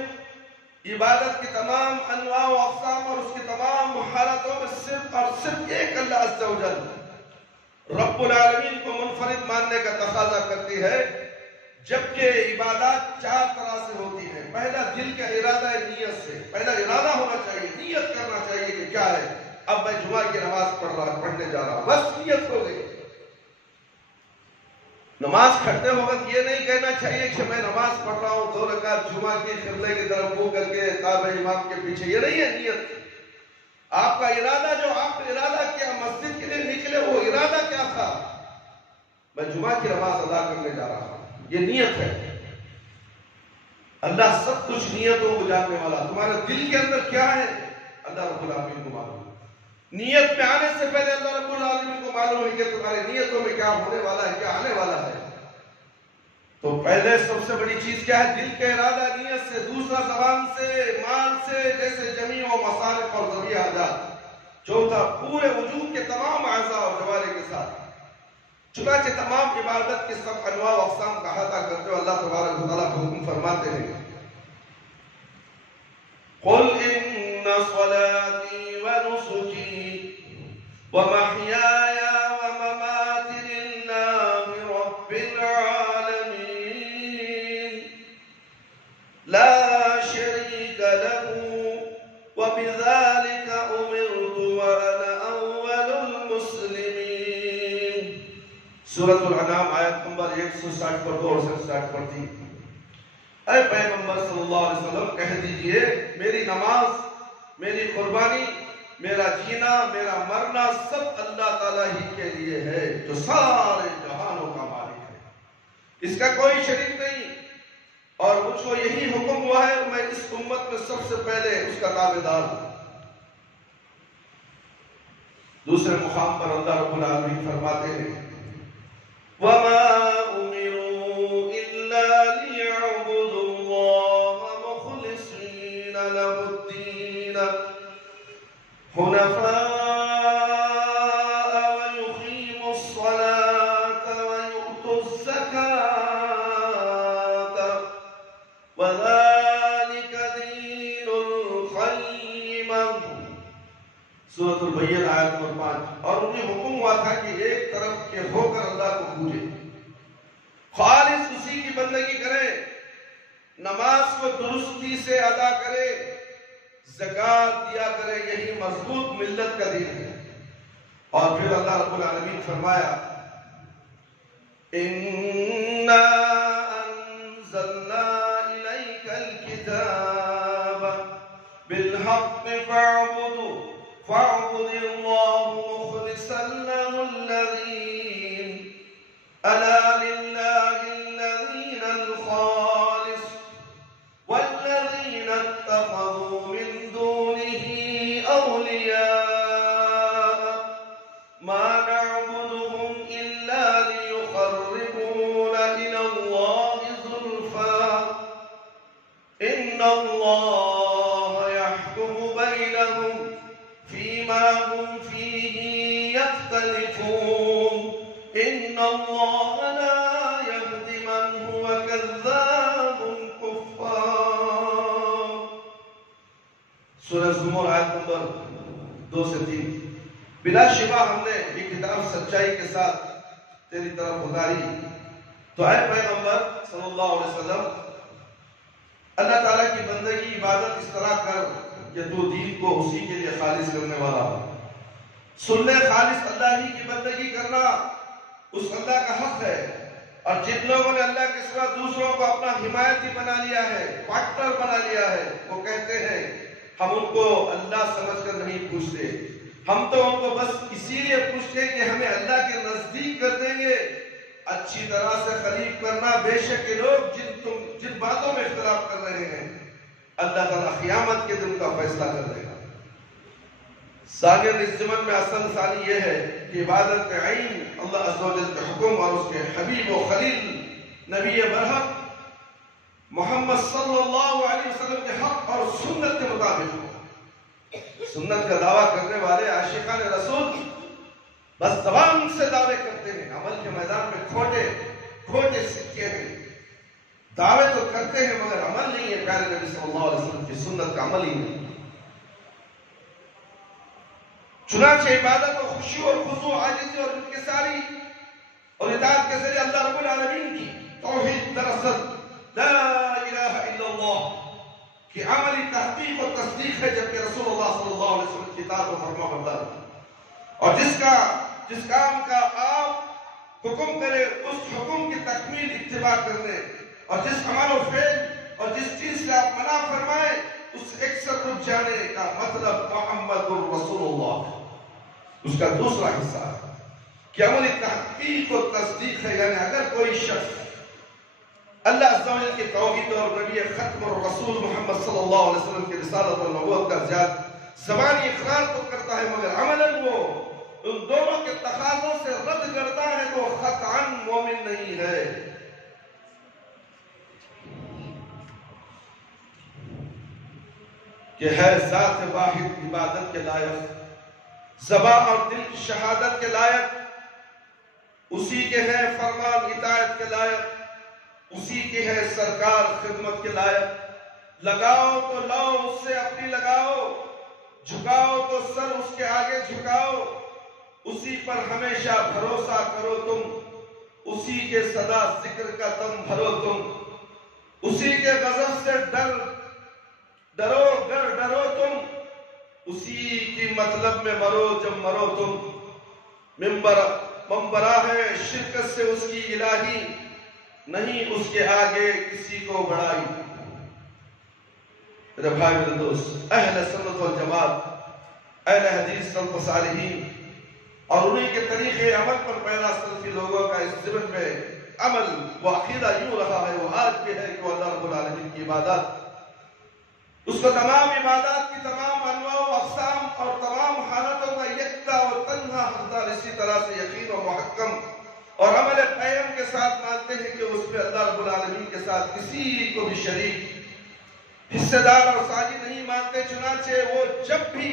عبادت کی تمام انواع و اقسام اور اس کی تمام حالتوں میں صرف اور صرف ایک اللہ عز و جل رب العالمین کو منفرد ماننے کا تقاضا کرتی ہے، جبکہ عبادات چار طرح سے ہوتی ہیں۔ پہلا دل کا ارادہ ہے، نیت سے پہلا ارادہ ہونا چاہیے، نیت کرنا چاہیے کہ کیا ہے، اب میں جمعہ کی نماز پڑھنے جا رہا ہوں، بس نیت ہو گئی۔ نماز کھڑتے وقت یہ نہیں کہنا چاہیے کہ میں نماز پڑھ رہا ہوں 2 رکعت جمعہ کی، قبلے کی طرف منہ کر کے تابع امام کے پیچھے، یہ نہیں ہے نیت۔ آپ کا ارادہ جو آپ نے ارادہ کیا مسجد کے لیے نکلے، وہ ارادہ کیا تھا؟ میں جمعہ کی نماز ادا کرنے جا رہا ہوں، یہ نیت ہے۔ اللہ سب کچھ نیتوں کو جاننے والا، تمہارے دل کے اندر کیا ہے اللہ رب العالمین کو معلوم ہے۔ نیت میں آنے سے پہلے اللہ رب العالمین کو معلوم ہے کہ تمہارے نیتوں میں کیا ہونے والا ہے، کیا آنے والا ہے۔ تو پہلے سب سے بڑی چیز کیا ہے؟ دل کا ارادہ، نیت سے۔ دوسرا زبان سے، مال سے، جیسے جمیع و مصارف اور ذبیحہ اجزاء۔ چوتھا پورے وجود کے تمام اعضاء اور جوارح کے ساتھ۔ چنانچہ تمام عبادت کے سب انواع و اقسام کا احاطہ کرتے ہوئے اللہ تبارک و تعالیٰ حکم فرماتے ہیں، قُلْ إِنَّ صَلَاتِي وَنُسُكِي وَمَحْيَايَ وَمَمَاتِي لِلَّهِ رَبِّ الْعَالَمِينَ لَا شَرِيكَ لَهُ وَبِذَلِكَ أُمِرْتُ وَأَنَا أَوَّلُ الْمُسْلِمِينَ۔ سورۃ الانعام آیت نمبر 160 پر 2 اور 160 پر 3۔ اے پیغمبر صلی اللہ علیہ وسلم کہہ دیجئے، میری نماز، میری قربانی، میرا جینا، میرا مرنا سب اللہ تعالیٰ ہی کے لیے ہے جو سارے جہانوں کا مالک ہے، اس کا کوئی شریک نہیں، اور مجھ کو یہی حکم ہوا ہے اور میں اس امت میں سب سے پہلے اس کا تابعدار ہوں۔ دوسرے مقام پر اللہ رب العالمین فرماتے ہیں، وَمَا أُمِرُوا إِلَّا لِيَعْبُدُوا اللَّهَ مُخْلِصِينَ لَهُ الدِّينَ حُنَفَاءَ وَيُقِيمُوا الصَّلَاةَ وَيُؤْتُوا الزَّكَاةَ وَذَلِكَ دِينُ الْقَيِّمَةِ۔ سورۃ البین آیت نمبر 5۔ اور انہیں حکم ہوا تھا کہ ایک طرف کے ہو کر اللہ کو پوجے، خالص اسی کی بندگی کرے، نماز کو درستی سے ادا کرے، زکوٰۃ دیا کرے، یہی مضبوط ملت کا دین ہے۔ اور پھر اللہ رب العالمین فرمایا، اِنَّا أَنزَلْنَا إِلَيْكَ الْكِتَابَ بِالْحَقِّ فَاعْبُدِ اللَّهَ مُخْلِصًا لَهُ الَّذِينَ أَلَا لِلَّهِ الَّذِينَ الْخَالِصِ وَالَّذِينَ اتَّخَذُوا مِن دُونِهِ أَوْلِيَاءَ مَا نَعْبُدُهُمْ إِلَّا لِيُقَرِّبُونَ إِلَى اللَّهِ زُلْفَىٰ إِنَّ اللَّهَ يَحْكُمُ بَيْنَهُمْ فِيمَا هُمْ فِيهِ يختلفون إن الله لا يهدي من هو كذاب كفار. سورہ زمر آیت نمبر 2 سے 3. بلا شبہ ہم نے یہ کتاب سچائی کے ساتھ تیری طرف اتاری تو اے پیغمبر صلی اللہ علیہ وسلم اللہ تعالیٰ کی بندگی عبادت اس طرح کر کہ تو دین کو اسی کے لیے خالص کرنے والا ہو. سن لے، خالص اللہ ہی کی بندگی کرنا اس اللہ کا حق ہے. اور جن لوگوں نے اللہ کے سوا دوسروں کو اپنا حمایتی بنا لیا ہے، پارٹنر بنا لیا ہے، وہ کہتے ہیں ہم ان کو اللہ سمجھ کر نہیں پوچھتے، ہم تو ان کو بس اسی لیے پوچھتے کہ ہمیں اللہ کے نزدیک کر دیں گے. اچھی طرح سے قریب کرنا. بے شک یہ لوگ جن باتوں میں اختلاف کر رہے ہیں اللہ تعالیٰ قیامت کے دن کا فیصلہ کر دے گا. ثانیاً اس ضمن میں اصل ثانی یہ ہے کہ عبادت عین اللہ عز و جل کے حکم اور اس کے حبیب و خلیل نبی برحق محمد صلی اللہ علیہ وسلم کے حق اور سنت کے مطابق ہو. سنت کا دعویٰ کرنے والے عاشقان رسول بس زبان سے دعوے کرتے ہیں، عمل کے میدان میں کھوٹے سکے ہیں. دعوے تو کرتے ہیں مگر عمل نہیں ہے. پیارے نبی صلی اللہ علیہ وسلم کی سنت کا عمل ہی نہیں. چنانچہ عبادت و خشوع اور خضوع، عاجزی اور انکساری اور اطاعت کے ذریعے اللہ رب العالمین کی توحید دراصل لا الہ الا اللہ کی عملی تحقیق و تصدیق ہے، جبکہ رسول اللہ صلی اللہ علیہ وسلم کی اطاعت و فرما بردار. اور جس کام کا آپ حکم کرے اس حکم کی تکمیل اتباع کرنے، اور جس عمل و فعل اور جس چیز سے آپ منع فرمائے اس اکثر رک جانے کا مطلب محمد الرسول اللہ. اس کا دوسرا حصہ ہے کہ عملی تحقیق و تصدیق ہے. یعنی اگر کوئی شخص اللہ عز و جل کی توحید اور نبی ختم الرسول محمد صلی اللہ علیہ وسلم کی رسالت اور نبوت کا زبانی اقرار تو کرتا ہے مگر عملاً وہ ان دونوں کے تقاضوں سے رد کرتا ہے تو قطعاً مومن نہیں ہے. کہ ہے ذات واحد عبادت کے لائق، زبان اور دل کی شہادت کے لائق، اسی کے ہے فرمان اطاعت کے لائق، اسی کے ہے سرکار خدمت کے لائق. لگاؤ تو لاؤ اس سے اپنی لگاؤ، جھکاؤ تو سر اس کے آگے جھکاؤ. اسی پر ہمیشہ بھروسہ کرو تم، اسی کے صدا ذکر کا دم بھرو تم. اسی کے غضب سے ڈرو تم، اسی کی مطلب میں مرو جب مرو تم. ممبرا ہے شرکت سے اس کی الہی، نہیں اس کے آگے کسی کو بڑھائی. میرے بھائی میرے دوست، اہل سنت والجماعت، اہل حدیث سلف صالحین اور انہی کے طریقے عمل پر پیدا سلفی لوگوں کا اس ضمن میں عمل و عقیدہ یوں رہا ہے، وہ آج بھی ہے کہ وہ اللہ رب العالمین کی عبادت، اس کو تمام عبادات کی تمام انواع و اقسام اور تمام حالتوں کا یکتا و تنہا حقدار اسی طرح سے یقین و محکم اور عمل قیم کے ساتھ مانتے ہیں کہ اس میں اللہ رب العالمین کے ساتھ کسی کو بھی شریک، حصہ دار اور ساجی نہیں مانتے. چنانچہ وہ جب بھی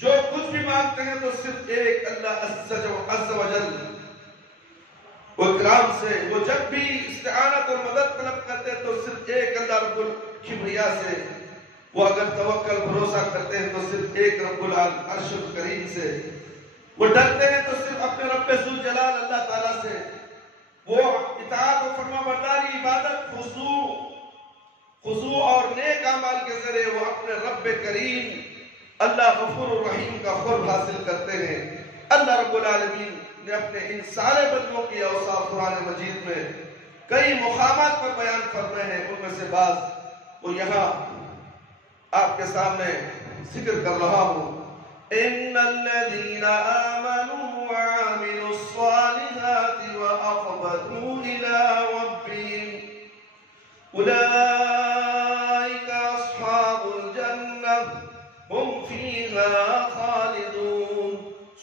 جو کچھ بھی مانگتے ہیں تو صرف ایک اللہ عز و جل و اکرام سے. وہ جب بھی استعانت اور مدد طلب کرتے ہیں تو صرف ایک اللہ رب الکبریا سے. وہ اگر توکل بھروسہ کرتے ہیں تو صرف ایک رب العرش الکریم سے. وہ ڈرتے ہیں تو صرف اپنے رب ذوالجلال اللہ تعالیٰ سے. وہ اطاعت و فرما برداری، عبادت، خضوع اور نیک اعمال کے ذریعے وہ اپنے رب کریم اللہ غفور الرحیم کا قرب حاصل کرتے ہیں. اللہ رب العالمین نے اپنے ان سارے بندوں کی اوصاف قرآن مجید میں کئی مقامات پر بیان فرمائے ہیں. ان میں سے بعض وہ یہاں آپ کے سامنے ذکر کر رہا ہوں. ان الذين آمنوا وعملوا الصالحات واخبتوا الى ربهم اولئك اصحاب الجنة هم فيها خالدون.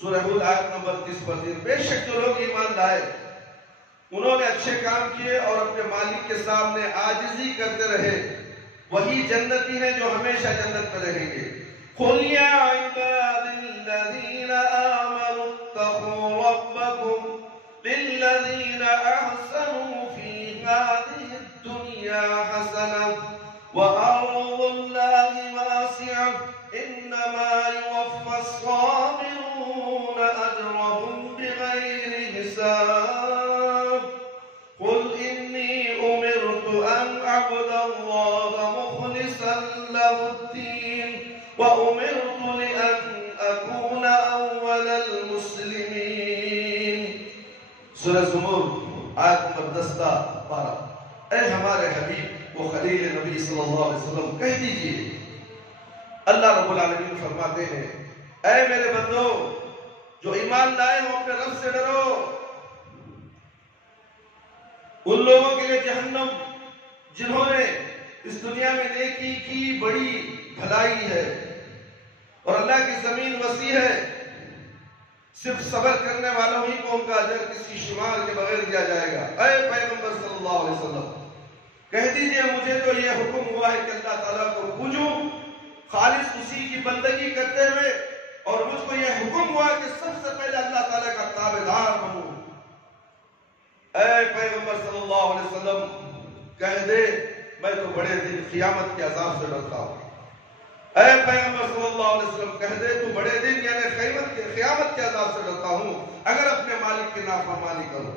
سورہ ہود آیت نمبر 30. بے شک جو لوگ ایمان لائے، انہوں نے اچھے کام کیے اور اپنے مالک کے سامنے عاجزی کرتے رہے، وہی جنتی ہیں جو ہمیشہ جنت میں رہیں گے. قُلْ يَا عِبَادِ الَّذِينَ آمَنُوا للذین احسنوا فی هذه الدنیا حسنہ وأرض الله واسعة إنما يوفى الصابرون أجرهم بغير حساب قل إني أمرت أن أعبد الله مخلصا له الدين وأمرت لأن أكون أول المسلمين. سورہ زمر آیت نمبر 10-12. اے ہمارے حبیب وہ خلیل نبی صلی اللہ علیہ وسلم کہہ دیجئے، اللہ رب العالمین فرماتے ہیں اے میرے بندو جو ایمان لائے ہو اپنے رب سے ڈرو. ان لوگوں کے لیے جہنم جنہوں نے اس دنیا میں نیکی کی بڑی بھلائی ہے اور اللہ کی زمین وسیع ہے، صرف صبر کرنے والوں ہی کو ان کا اجر کسی شمار کے بغیر دیا جائے گا. اے پیغمبر صلی اللہ علیہ وسلم کہہ دیجئے مجھے تو یہ حکم ہوا ہے کہ اللہ تعالیٰ کو پوجوں خالص اسی کی بندگی کرتے ہوئے، اور مجھ کو یہ حکم ہوا کہ سب سے پہلے اللہ تعالیٰ کا تابعدار بنوں. اے پیغمبر صلی اللہ علیہ وسلم کہہ دے میں تو بڑے دن قیامت کے عذاب سے ڈرتا ہوں. اے پیغمبر صلی اللہ علیہ وسلم کہہ دے تو بڑے دن یعنی قیامت کے عذاب سے ڈرتا ہوں اگر اپنے مالک کی نافرمانی کروں.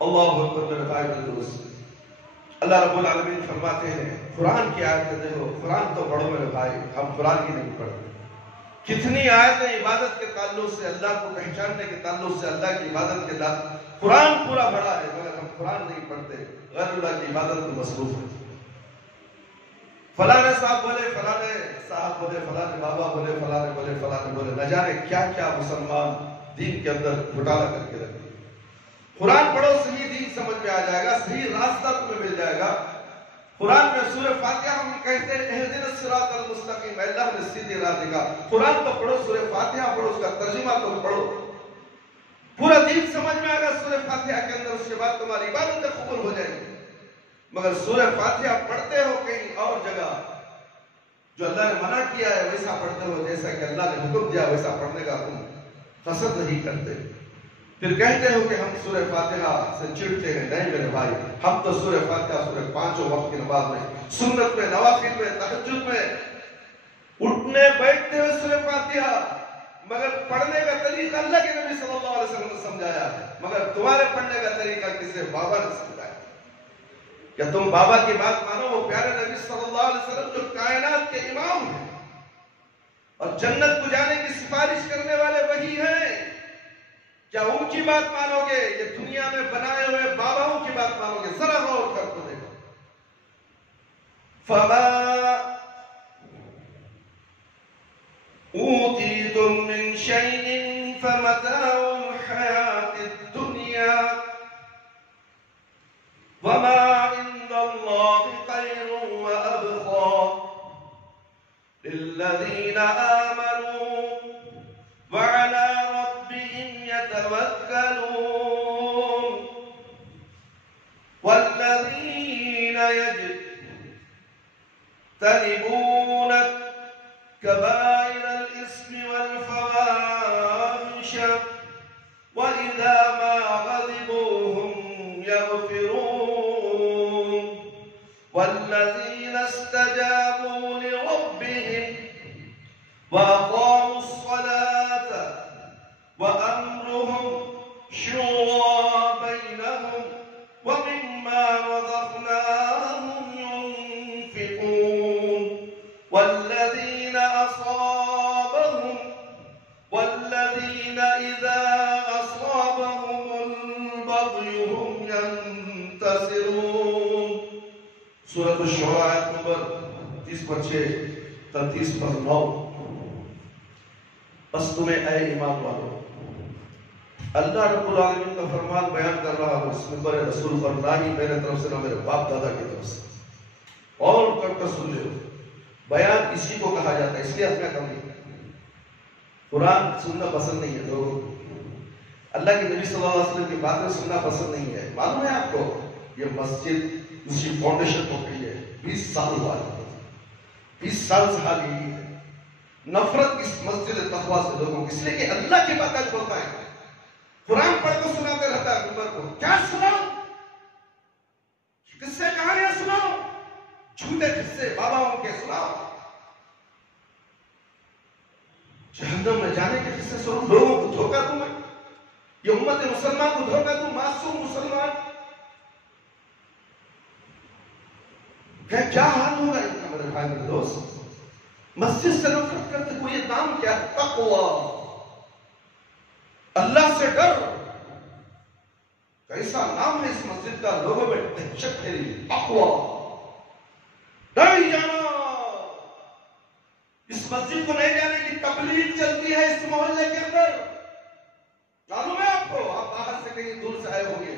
اللہ اکبر. میرے بھائی دوست، اللہ رب العالمین فرماتے ہیں قرآن کی آیتیں دیکھو، قرآن تو پڑھو میرے بھائی، ہم قرآن ہی نہیں پڑھتے. کتنی آیتیں عبادت کے تعلق سے، اللہ کو پہچاننے کے تعلق سے، اللہ کی عبادت کے تعلق قرآن پورا بھرا ہے، مگر ہم قرآن نہیں پڑھتے، غیر اللہ کی عبادت میں مصروف ہیں. فلانے صاحب بولے، فلانے صاحب بولے، فلانے بابا بولے، فلانے بولے، فلانے بولے، نہ جانے کیا کیا مسلمان دین کے اندر گھٹالہ کر کے رکھتے. قرآن پڑھو، صحیح دین سمجھ میں آ جائے گا، صحیح راستہ تمہیں مل جائے گا. قرآن میں سورہ فاتحہ ہم کہتے ہیں اہدنا الصراط المستقیم، اللہ نے سیدھی راہ دکھا. قرآن تو پڑھو، سورہ فاتحہ پڑھو، اس کا ترجمہ تو پڑھو، پورا دین سمجھ میں آ گا سورہ فاتحہ کے اندر. اس کے بعد تمہاری عبادتیں قبول ہو جائیں گی. مگر سورہ فاتحہ پڑھتے ہو کہیں اور جگہ، جو اللہ نے منع کیا ہے ویسا پڑھتے ہو، جیسا کہ اللہ نے حکم دیا ویسا پڑھنے کا تم قصد نہیں کرتے. پھر کہتے ہو کہ ہم سورہ فاتحہ سے چڑھتے ہیں. نہیں میرے بھائی، ہم تو سورہ فاتحہ سورہ پانچوں وقت کی نماز میں، سنت میں، نوافل میں، تہجد میں اٹھنے بیٹھتے ہوئے سورہ فاتحہ، مگر پڑھنے کا طریقہ اللہ کے نبی صلی اللہ علیہ وسلم نے سمجھایا ہے، مگر تمہارے پڑھنے کا طریقہ کسی بابا نے سمجھایا. کیا تم بابا کی بات مانو؟ وہ پیارے نبی صلی اللہ علیہ وسلم جو کائنات کے امام ہیں اور جنت کو جانے کی سفارش کرنے والے وہی ہیں. کیا ان کی بات مانو گے یا دنیا میں بنائے ہوئے باباؤں کی بات مانو گے؟ ذرا غور کر تو دیکھو. فما اوتیتم من شیء فمتاع الحیاۃ الدنیا وما عند اللہ خیر وابقى للذین آمنوا وعلى يتوكلون والذين يجتنبون كبائر الإثم والفواحش وإذا ما غضبوا هم يغفرون والذين استجابوا لربهم وأقاموا الصلاة وأمرهم شورى بينهم ومما رزقناهم ينفقون والذين إذا أصابهم البغي هم ينتصرون. سورة الشعراء آیت نمبر 30-6 33-9. بس تمہیں اے ایمان والو، اللہ رب العالمین کا فرمان بیان کر رہا ہوں اس منبر رسول پر، نہ ہی میرے طرف سے نہ میرے باپ دادا کی طرف سے. اور کر سن لو، بیان اسی کو کہا جاتا ہے، اس لیے اپنا کم نہیں. قرآن سننا پسند نہیں ہے لوگوں کو، اللہ کے نبی صلی اللہ علیہ وسلم کی باتیں سننا پسند نہیں ہے. معلوم ہے آپ کو یہ مسجد اس کی فاؤنڈیشن ہو گئی ہے 20 سال ہوا ہے، 20 سال سے حال یہی ہے. نفرت اس مسجد تقویٰ سے لوگوں کی، اس لیے کہ اللہ کی باتیں بولتا ہے. قرآن پڑھ کو سناتے رہتا ہے ممبر کو. کیا سناؤ؟ قصے کہانیاں سناؤ، جھوٹے قصے باباؤں کے سناؤ، جہنم میں جانے کے قصے سنو، لوگوں کو دھوکہ دوں میں، یہ امت مسلمان کو دھوکہ دوں، معصوم مسلمان. کیا حال ہوگا ان کا میرے بھائی میرے دوست؟ مسجد سے نفرت کرتے ہوئے یہ نام کیا ہے؟ تقوی. اللہ سے ڈر. کیسا نام ہے اس مسجد کا؟ لوگوں میں دہشت پھیلی. تقوی. ڈر جانا. اس مسجد کو نہیں جانے کی تبلیغ چلتی ہے اس محلے کے اندر. معلوم ہے آپ کو؟ آپ باہر سے کہیں دور سے آئے ہوں گے.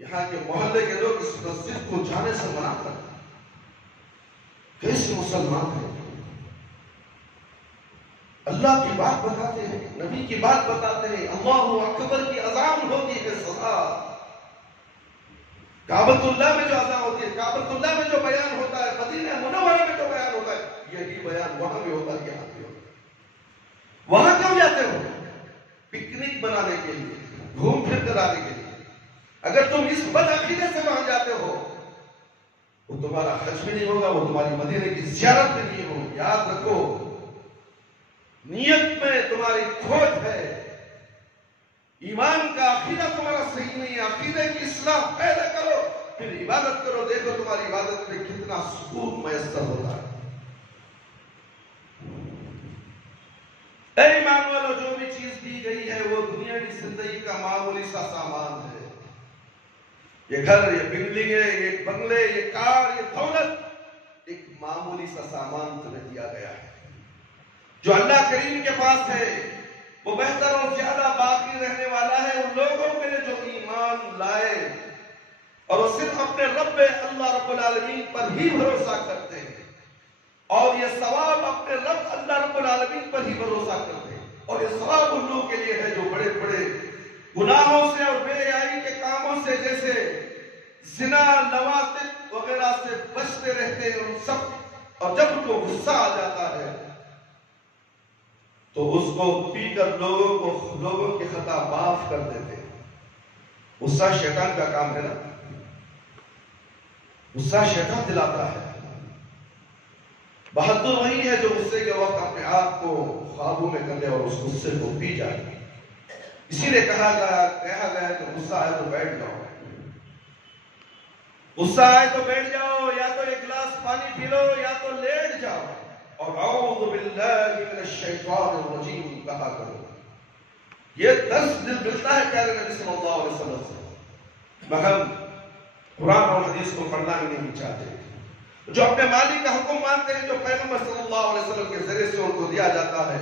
یہاں کے محلے کے لوگ اس مسجد کو جانے سے منع کرتے ہیں. کیسے مسلمان ہیں؟ اللہ کی بات بتاتے ہیں، نبی کی بات بتاتے ہیں، اللہ اکبر کی اذان ہوتی ہے سزا. کعبۃ اللہ میں جو اذان ہوتی ہے، کعبۃ اللہ میں جو بیان ہوتا ہے، مدینہ منورہ میں جو بیان ہوتا ہے، یہی بیان وہاں بھی ہوتا ہے، یہاں بھی ہوتا ہے. وہاں کیوں جاتے ہو؟ پکنک بنانے کے لیے، گھوم پھر کر آنے کے لیے. اگر تم اس بد عقیدے سے وہاں جاتے ہو، وہ تمہارا حج بھی نہیں ہوگا، وہ تمہاری مدینے کی زیارت بھی نہیں ہوگی. یاد رکھو، نیت میں تمہاری کھوٹ ہے، ایمان کا عقیدہ تمہارا صحیح نہیں ہے. عقیدے کی اصلاح پہلے کرو، پھر عبادت کرو. دیکھو تمہاری عبادت میں کتنا سکون میسر ہوتا ہے. اے ایمان والو، جو بھی چیز دی گئی ہے وہ دنیا کی زندگی کا معمولی سا سامان ہے. یہ گھر، یہ بلڈنگ ہے، یہ بنگلے، یہ کار، یہ دولت ایک معمولی سا سامان تمہیں دیا گیا ہے. جو اللہ کریم کے پاس ہے وہ بہتر اور زیادہ باقی رہنے والا ہے ان لوگوں کے لیے جو ایمان لائے اور وہ صرف اپنے رب اللہ رب العالمین پر ہی بھروسہ کرتے ہیں. اور یہ ثواب اپنے رب اللہ رب العالمین پر ہی بھروسہ کرتے ہیں. اور یہ ثواب ان لوگوں کے لیے ہے جو بڑے بڑے گناہوں سے اور بے حیائی کے کاموں سے، جیسے زنا، لواطف وغیرہ سے بچتے رہتے ہیں ان سب. اور جب ان کو غصہ آ جاتا ہے تو اس کو پی کر لوگوں کی خطا معاف کر دیتے ہیں. غصہ شیطان کا کام ہے نا، غصہ شیطان دلاتا ہے. بہادر وہی ہے جو غصے کے وقت اپنے آپ کو قابو میں کر لے اور اس غصے کو پی جائے. اسی لیے کہا گیا کہ غصہ آئے تو بیٹھ جاؤ. غصہ آئے تو بیٹھ جاؤ، یا تو ایک گلاس پانی پی لو یا تو لیٹ جاؤ اور اعوذ باللہ من الشیطان الرجیم کہا کرو. یہ درس دل ملتا ہے پیارے نبی صلی اللہ علیہ وسلم سے. مگر قرآن اور حدیث کو پڑھنا ہی نہیں چاہتے. جو اپنے مالک کا حکم مانتے ہیں، جو پیغمبر صلی اللہ علیہ وسلم کے ذریعے سے ان کو دیا جاتا ہے،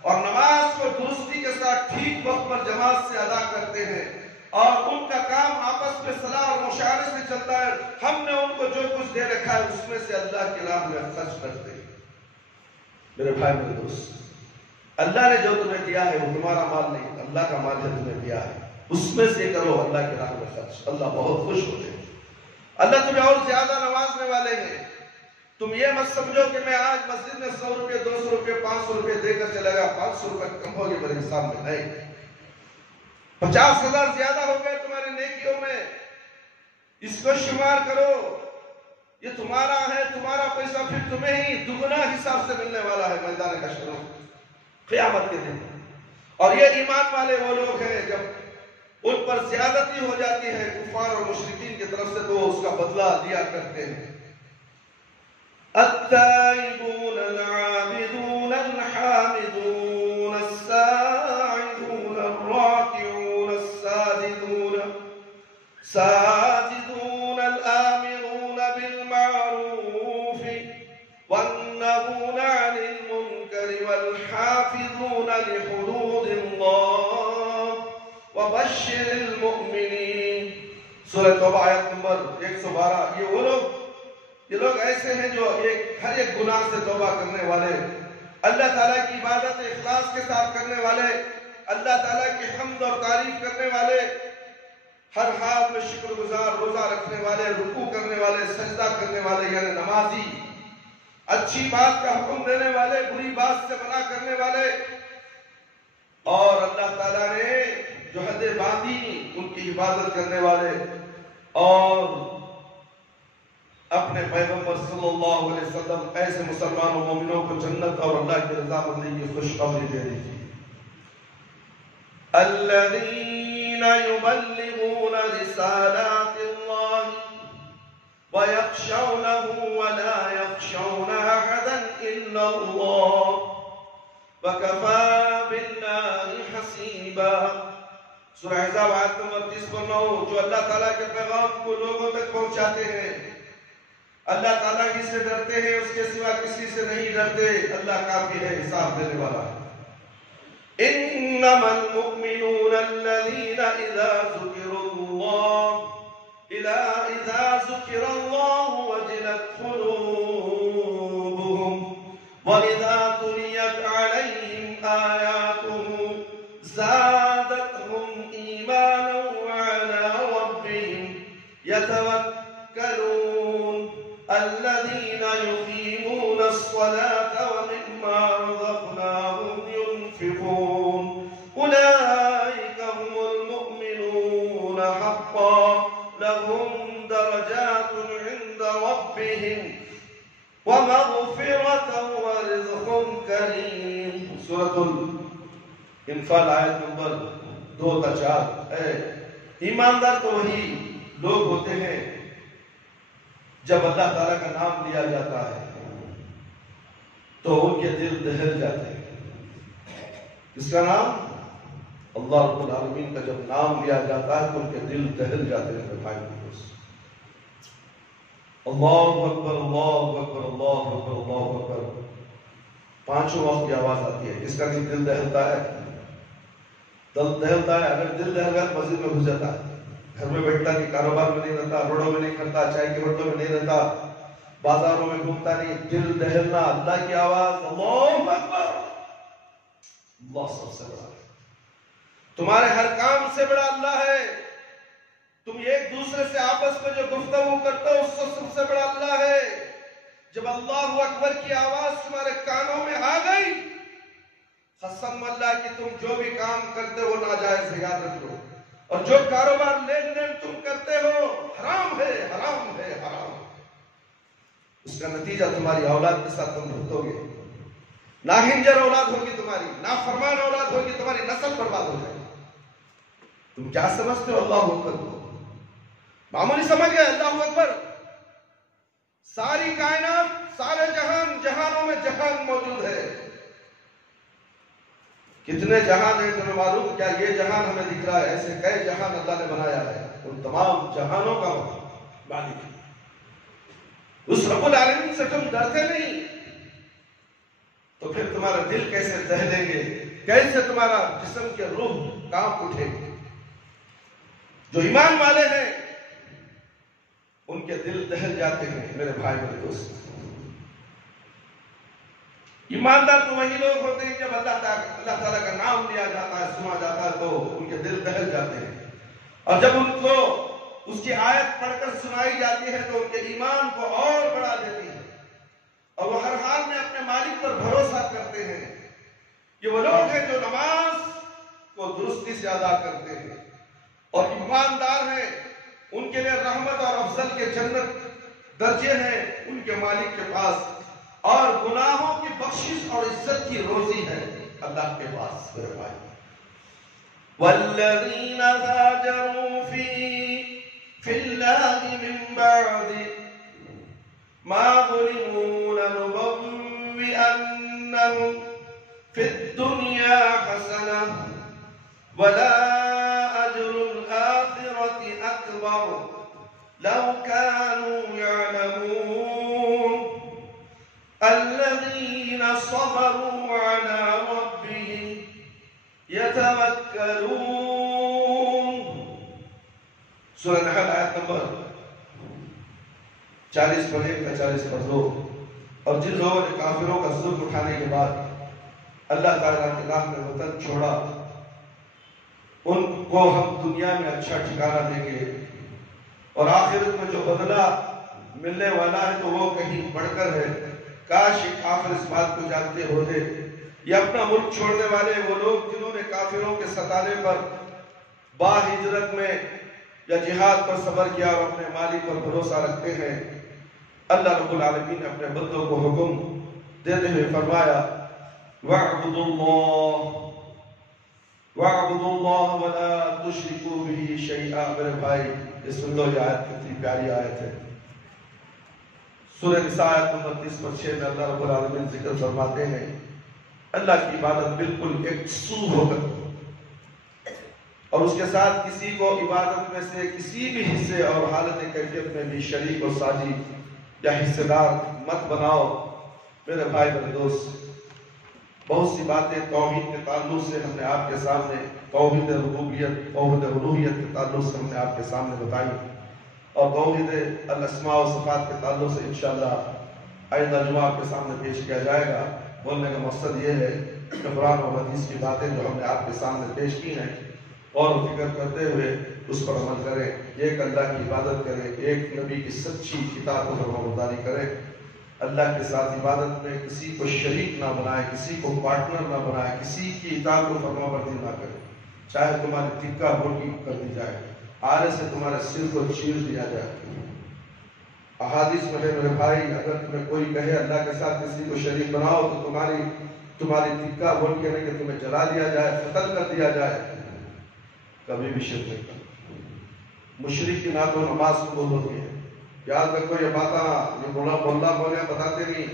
اور نماز کو درستی کے ساتھ ٹھیک وقت پر جماعت سے ادا کرتے ہیں، اور ان کا کام آپس میں صلاح اور مشاورے سے چلتا ہے. ہم نے ان کو جو کچھ دے رکھا ہے اس میں سے اللہ کی راہ میں خرچ کرتے ہیں. میرے بھائی میرے دوست، اللہ نے جو تمہیں دیا ہے وہ تمہارا مال نہیں، اللہ کا مال ہے تمہیں دیا ہے، اس میں سے کرو اللہ کی راہ میں خرچ. اللہ بہت خوش ہوتے ہیں. اللہ تمہیں اور زیادہ نوازنے والے ہیں. تم یہ مت سمجھو کہ میں آج مسجد میں 100 روپے 200 روپے 500 روپے دے کر چلے گا، 500 روپے کم ہو گئے میرے حساب میں. نہیں، 50,000 زیادہ ہو گئے تمہارے نیکیوں میں. اس کو شمار کرو. یہ تمہارا ہے، تمہارا پیسہ پھر تمہیں ہی دگنا حساب سے ملنے والا ہے میدان حشر قیامت کے دن. اور یہ ایمان والے وہ لوگ ہیں جب ان پر زیادتی ہو جاتی ہے کفار اور مشرکین کی طرف سے تو اس کا بدلہ لیا کرتے ہیں. التائبون العابدون الحامدون الساعدون الراكعون الساجدون الآمرون بالمعروف والنهون عن المنكر والحافظون لحدود الله وبشر المؤمنين. سورہ توبہ آیت نمبر 112. یہ لوگ ایسے ہیں جو ہر ایک گناہ سے توبہ کرنے والے، اللہ تعالیٰ کی عبادت اخلاص کے ساتھ کرنے والے، اللہ تعالیٰ کی حمد اور تعریف کرنے والے، ہر حال میں شکر گزار، روزہ رکھنے والے، رکوع کرنے والے، سجدہ کرنے والے یعنی نمازی، اچھی بات کا حکم دینے والے، بری بات سے منع کرنے والے. اور اللہ تعالیٰ نے جو حدیں باندھی ان کی حفاظت کرنے والے اور اپنے پیغمبر صلی اللہ علیہ وسلم ایسے مسلمان و مومنوں کو جنت اور اللہ کی رضا مندی کی خوشخبری دے رہی تھی. الذین یبلغون رسالات اللہ وَيَخْشَوْنَهُ وَلَا يَخْشَوْنَ أَحَدًا إِلَّا اللَّهَ وَكَفَى بِاللَّهِ حَسِيبًا. سورہ احزاب آیت نمبر 30 پر 9. جو اللہ تعالیٰ کے پیغام کو لوگوں تک پہنچاتے ہیں، اللہ تعالیٰ ہی سے ڈرتے ہیں، اس کے سوا کسی سے نہیں ڈرتے. اللہ کافی ہے، حساب دینے والا ہے. إِنَّمَا الْمُؤْمِنُونَ الَّذِينَ إِذَا ذُكِرَ اللَّهُ وَجِلَتْ قُلُوبُهُمْ وَإِذَا تُلِيَتْ عَلَيْهِمْ آيَاتُهُ زَادَتْهُمْ إِيمَانًا وَعَلَى رَبِّهِمْ يَتَوَكَّلُونَ. الَّذِينَ يُقِيمُونَ الصَّلَاةَ وَمِمَّا رَزَقْنَاهُمْ يُنْفِقُونَ. أُولَئِكَ هُمُ الْمُؤْمِنُونَ حَقًّا لهم درجات عند ربهم ومغفرة ورزق كريم. سورة الانفال آیت نمبر 2 تا 4. ایماندار تو وہی لوگ ہوتے ہیں جب اللہ تعالیٰ کا نام لیا جاتا ہے تو ان کے دل دہل جاتے ہیں. اس کا نام اللہ رب العالمین کا جب نام لیا جاتا ہے تو ان کے دل دہل جاتے ہیں. اللہ اکبر اللہ اکبر اللہ اکبر اللہ اکبر. 5 وقت کی آواز آتی ہے. اس کا دل دہلتا ہے، دل دہلتا ہے. اگر دل دہل گیا مسجد میں گھس جاتا ہے، گھر میں بیٹھتا نہیں، کاروبار میں نہیں رہتا، روڈوں میں نہیں کرتا، چائے کے بٹوں میں نہیں رہتا، بازاروں میں گھومتا نہیں. دل دہلنا، اللہ کی آواز اللہ اکبر. اللہ سب سے بڑا ہے، تمہارے ہر کام سے بڑا اللہ ہے. تم ایک دوسرے سے آپس میں جو گفتگو کرتے ہو اس سے سب سے بڑا اللہ ہے. جب اللہ اکبر کی آواز تمہارے کانوں میں آ گئی، قسم اللہ کی تم جو بھی کام کرتے ہو ناجائز ہے، یاد رکھ لو. اور جو کاروبار لین دین تم کرتے ہو حرام ہے، حرام ہے، حرام. اس کا نتیجہ تمہاری اولاد کے ساتھ تم بھگتو گے. ناہنجر اولاد ہوگی تمہاری، نافرمان اولاد ہوگی، تمہاری نسل برباد ہو جائے گی. تم کیا سمجھتے ہو اللہ اکبر کو؟ معمولی سمجھ گئے اللہ اکبر؟ ساری کائنات، سارے جہان، جہانوں میں جہان موجود ہے. کتنے جہان ہیں تمہیں معلوم؟ کیا یہ جہان ہمیں دکھ رہا ہے؟ ایسے کئی جہان اللہ نے بنایا ہے. ان تمام جہانوں کا مالک ہے. اس رب العالمین سے تم ڈرتے نہیں تو پھر تمہارا دل کیسے دہلیں گے؟ کیسے تمہارا جسم کے روح کانپ اٹھے گے؟ جو ایمان والے ہیں ان کے دل دہل جاتے ہیں میرے بھائی میرے دوست. ایماندار تو وہی لوگ ہوتے ہیں جب اللہ تعالیٰ کا نام لیا جاتا ہے، سنا جاتا ہے تو ان کے دل دہل جاتے ہیں. اور جب ان کو اس کی آیت پڑھ کر سنائی جاتی ہے تو ان کے ایمان کو اور بڑھا دیتی ہے اور وہ ہر حال میں اپنے مالک پر بھروسہ کرتے ہیں. یہ وہ لوگ ہیں جو نماز کو درستی سے ادا کرتے ہیں اور ایماندار ہیں. ان کے لیے رحمت اور افضل کے جنت درجے ہیں ان کے مالک کے پاس، اور گناہوں کی بخشش اور عزت کی روزی ہے اللہ کے پاس میرے بھائی. والذین هاجروا فی اللہ من بعد ما ظلموا لنبوئنهم فی الدنیا حسنہ ولا اجر الآخرة اکبر لو كانوا يعلمون الذين صبروا على ربهم يتوكلون. سورہ نحل آیت نمبر 40 پر 1 کا 40 پر 2. اور جن لوگوں نے کافروں کا ظلم اٹھانے کے بعد اللہ تعالیٰ کے راہ میں وطن چھوڑا، ان کو ہم دنیا میں اچھا ٹھکانہ دیں گے اور آخرت میں جو بدلہ ملنے والا ہے تو وہ کہیں بڑھ کر ہے. کاش کافر اس بات کو جانتے ہوتے یہ اپنا ملک چھوڑنے والے وہ لوگ جنہوں نے کافروں کے ستانے پر باہجرت میں یا جہاد پر صبر کیا اور اپنے مالک پر بھروسہ رکھتے ہیں۔ اللہ رب العالمین نے اپنے بندوں کو حکم دیتے ہوئے فرمایا وَاعْبُدُوا اللَّهَ وَلَا تُشْرِكُوا بِهِ شَيْئًا۔ میرے بھائی یہ سن لو، یہ آیت کتنی پیاری آیت ہے۔ سورہ نساء آیت نمبر 30-6 میں اللہ رب العالمین ذکر فرماتے ہیں اللہ کی عبادت بالکل ایک سو ہو کر اور اس کے ساتھ کسی کو عبادت میں سے کسی بھی حصے اور حالت کیفیت میں بھی شریک و ساجی یا حصے دار مت بناؤ۔ میرے بھائی میرے دوست، بہت سی باتیں توحید کے تعلق سے ہم نے آپ کے سامنے، توحید ربوبیت، توحید الوہیت کے تعلق سے ہم نے آپ کے سامنے بتائی، اور توحید الاسماء و صفات کے تعلق سے انشاءاللہ آئندہ جمعہ آپ کے سامنے پیش کیا جائے گا۔ بولنے کا مقصد یہ ہے کہ قرآن اور حدیث کی باتیں جو ہم نے آپ کے سامنے پیش کی ہیں اور فکر کرتے ہوئے اس پر عمل کریں، ایک اللہ کی عبادت کریں، ایک نبی کی سچی کتاب کو فرمانبرداری کریں، اللہ کے ساتھ عبادت میں کسی کو شریک نہ بنائے، کسی کو پارٹنر نہ بنائے، کسی کی اطاعت کو فرمانبرداری نہ کرے، چاہے تمہاری ٹکا بھرکی کر دی جائے، آرے سے تمہارے سر کو چیر دیا جائے۔ احادیث میں ہے میرے بھائی، اگر تمہیں کوئی کہے اللہ کے ساتھ کسی کو شریک بناؤ تو تمہاری ٹکا بھرکی نہیں کہ تمہیں جلا دیا جائے، قتل کر دیا جائے، کبھی بھی شرک نہیں کرنا۔ مشرک کی نہ تو نماز قبول ہوتی ہے، یاد رکھو یہ باتاں یہ بولنا بتاتے نہیں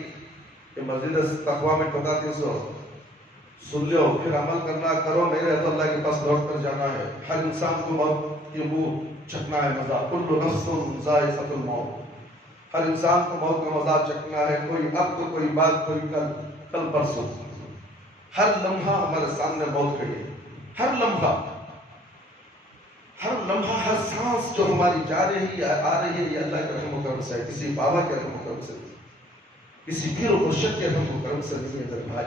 کہ مسجد تقویٰ میں بتاتے سو سن لو، پھر عمل کرنا کرو، نہیں رہے تو اللہ کے پاس لوٹ کر جانا ہے۔ ہر انسان کو موت کی منہ چکھنا ہے، مزہ کل نفس ذائقۃ الموت، ہر انسان کو موت کا مزہ چکھنا ہے، کوئی اب تو کوئی بات کوئی کل پرسوں، ہر لمحہ ہمارے سامنے موت کھڑی ہے، ہر لمحہ ہر سانس جو ہماری جا رہی ہے آ رہی ہے، یہ اللہ کے رحم و کرم سے ہے، کسی بابا کے رحم و کرم سے نہیں، کسی پیر و مرشد کے رحم و کرم سے نہیں ہے میرے بھائی،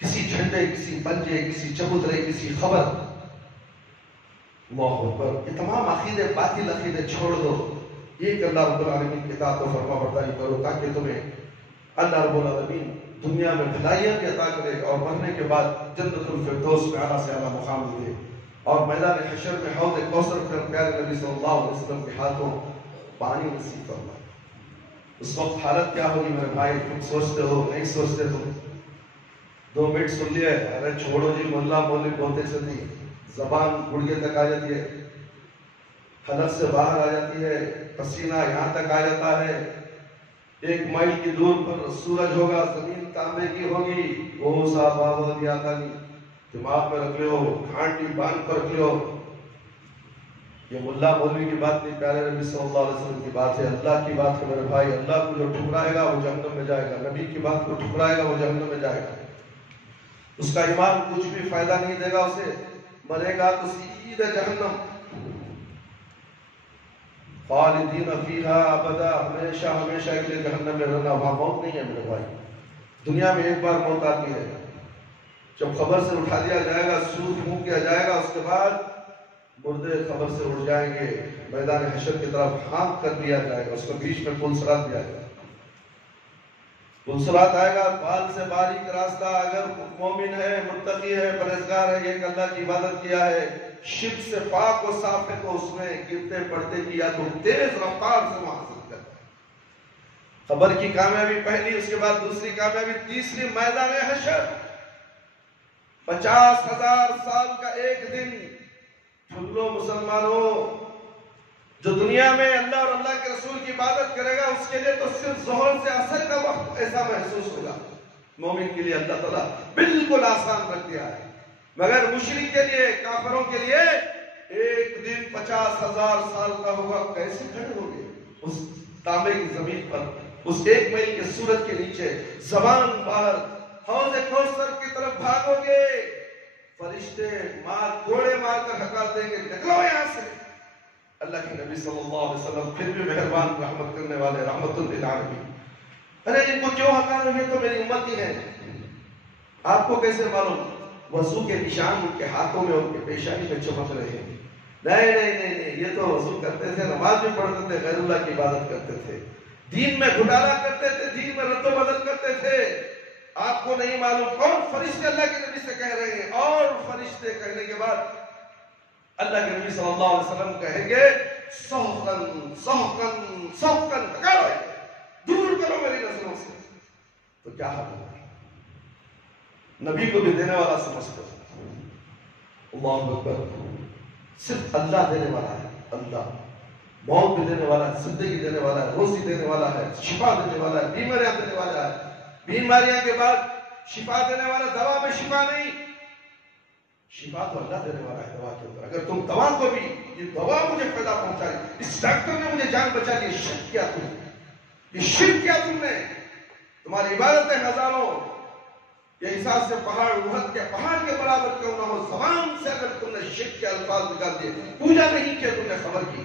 کسی جھنڈے، کسی پنجے، کسی چبوترے، کسی خبر۔ اللہ اکبر، یہ تمام عقیدے باطل عقیدے چھوڑ دو، ایک اللہ رب العالمین کی اطاعت و فرما برداری کرو تاکہ تمہیں اللہ رب العالمین دنیا میں بھلائیاں بھی عطا کرے اور مرنے کے بعد جنت الفردوس میں اعلیٰ سے اعلیٰ مقام دے، اور میدان حشر میں حوض کوثر پر پیارے نبی صلی اللہ علیہ وسلم کے ہاتھوں پانی نصیب فرمائے۔ اس وقت حالت کیا ہوگی میرے بھائی، تم سوچتے ہو نہیں سوچتے؟ تم 2 منٹ سن لیے، ارے چھوڑو جی، ملا مولوی بولتے سے نہیں، زبان گڑگے تک آ جاتی ہے، حلق سے باہر آ جاتی ہے، پسینہ یہاں تک آ جاتا ہے، 1 میل کی دور پر سورج ہوگا، زمین تانبے کی ہوگی، وہ سا بابا دیا تھا نہیں، دماغ میں رکھ لیو، گھانٹی باندھ پر رکھ لیو، یہ ملا مولوی کی بات نہیں، پیارے نبی صلی اللہ علیہ وسلم کی بات ہے، اللہ کی بات ہے میرے بھائی۔ اللہ کو جو ٹھکرائے گا وہ جہنم میں جائے گا، نبی کی بات کو ٹھکرائے گا وہ جہنم میں جائے گا، اس کا ایمان کچھ بھی فائدہ نہیں دے گا، اسے مرے گا تو سیدھے جہنم، خالدین فیہا ابدا، ہمیشہ ہمیشہ کے لیے جہنم میں رہنا، وہاں موت نہیں ہے میرے بھائی۔ دنیا میں ایک بار موت آتی ہے، جب قبر سے اٹھا دیا جائے گا، سور پھونک کیا جائے گا، اس کے بعد مردے قبر سے اٹھ جائیں گے، میدان حشر کی طرف ہانک کر دیا جائے گا، اس کے بیچ میں پل صراط دیا جائے گا، پل صراط آئے گا، بال سے باریک راستہ، اگر مومن ہے، متقی ہے، پرہیزگار ہے، ایک اللہ کی عبادت کیا ہے، شرک سے پاک و صاف ہے، تو اس میں گرتے پڑتے کی یا تو تیز رفتار سے حاصل کرتا ہے۔ قبر کی کامیابی پہلی، اس کے بعد دوسری کامیابی، تیسری میدان حشر، 50,000 سال کا ایک دن۔ سن لو مسلمانوں، جو دنیا میں اللہ اور اللہ کے رسول کی عبادت کرے گا، اس کے لیے تو صرف ظہر سے عصر کا وقت ایسا محسوس ہوگا، مومن کے لیے اللہ تعالیٰ بالکل آسان رکھ دیا ہے، مگر مشرک کے لیے، کافروں کے لیے ایک دن 50,000 سال کا ہوگا۔ کیسے کھڑے ہوگے اس تانبے کی زمین پر، اس 1 میل کے سورج کے نیچے، زبان باہر، حوض کوثر کی طرف بھاگو گے، فرشتے کوڑے مار کر ہکال دیں گے، نکلو یہاں سے۔ اللہ کے نبی صلی اللہ علیہ وسلم پھر بھی مہربان، رحمت کرنے والے، رحمت للعالمین، ارے ان کو کیوں ہکال رہے ہیں؟ تو میری امت ہی ہے، آپ کو کیسے معلوم؟ وضو کے نشان ان کے ہاتھوں میں، ان کے پیشانی میں چمک رہے ہیں۔ نہیں، یہ تو وضو کرتے تھے، نماز بھی پڑھتے تھے، غیر اللہ کی عبادت کرتے تھے، دین میں گھٹالا کرتے تھے، دین میں رد و بدل کرتے تھے، آپ کو نہیں معلوم کون فرشتے اللہ کے نبی سے کہہ رہے ہیں، اور فرشتے کہنے کے بعد اللہ کے نبی صلی اللہ علیہ وسلم کہیں گے سحقن سحقن سحقن، ہٹاؤ دور کرو میری نظروں سے، تو کیا حال ہوگا؟ نبی کو بھی دینے والا سمجھتے اللہ اکبر، صرف اللہ دینے والا ہے، اللہ موت بھی دینے والا ہے، زندگی دینے والا ہے، روزی دینے والا ہے، شفا دینے والا ہے، بیماریاں دینے والا ہے، بیماریاں کے بعد شفا دینے والا، دوا میں شفا نہیں، شفا تو اللہ دینے والا ہے دوا کے اندر۔ اگر تم دوا کو بھی، یہ دوا مجھے فائدہ پہنچائی، اس ڈاکٹر نے مجھے جان بچا لی، شرک کیا تم نے، یہ شرک کیا تم نے، تمہاری عبادتیں ہزاروں، یہ حساب سے پہاڑ احد کے پہاڑ کے برابر کیوں نہ ہو، زبان سے اگر تم نے شرک کے الفاظ نکال دیے، پوجا نہیں کی تم نے خبر کی،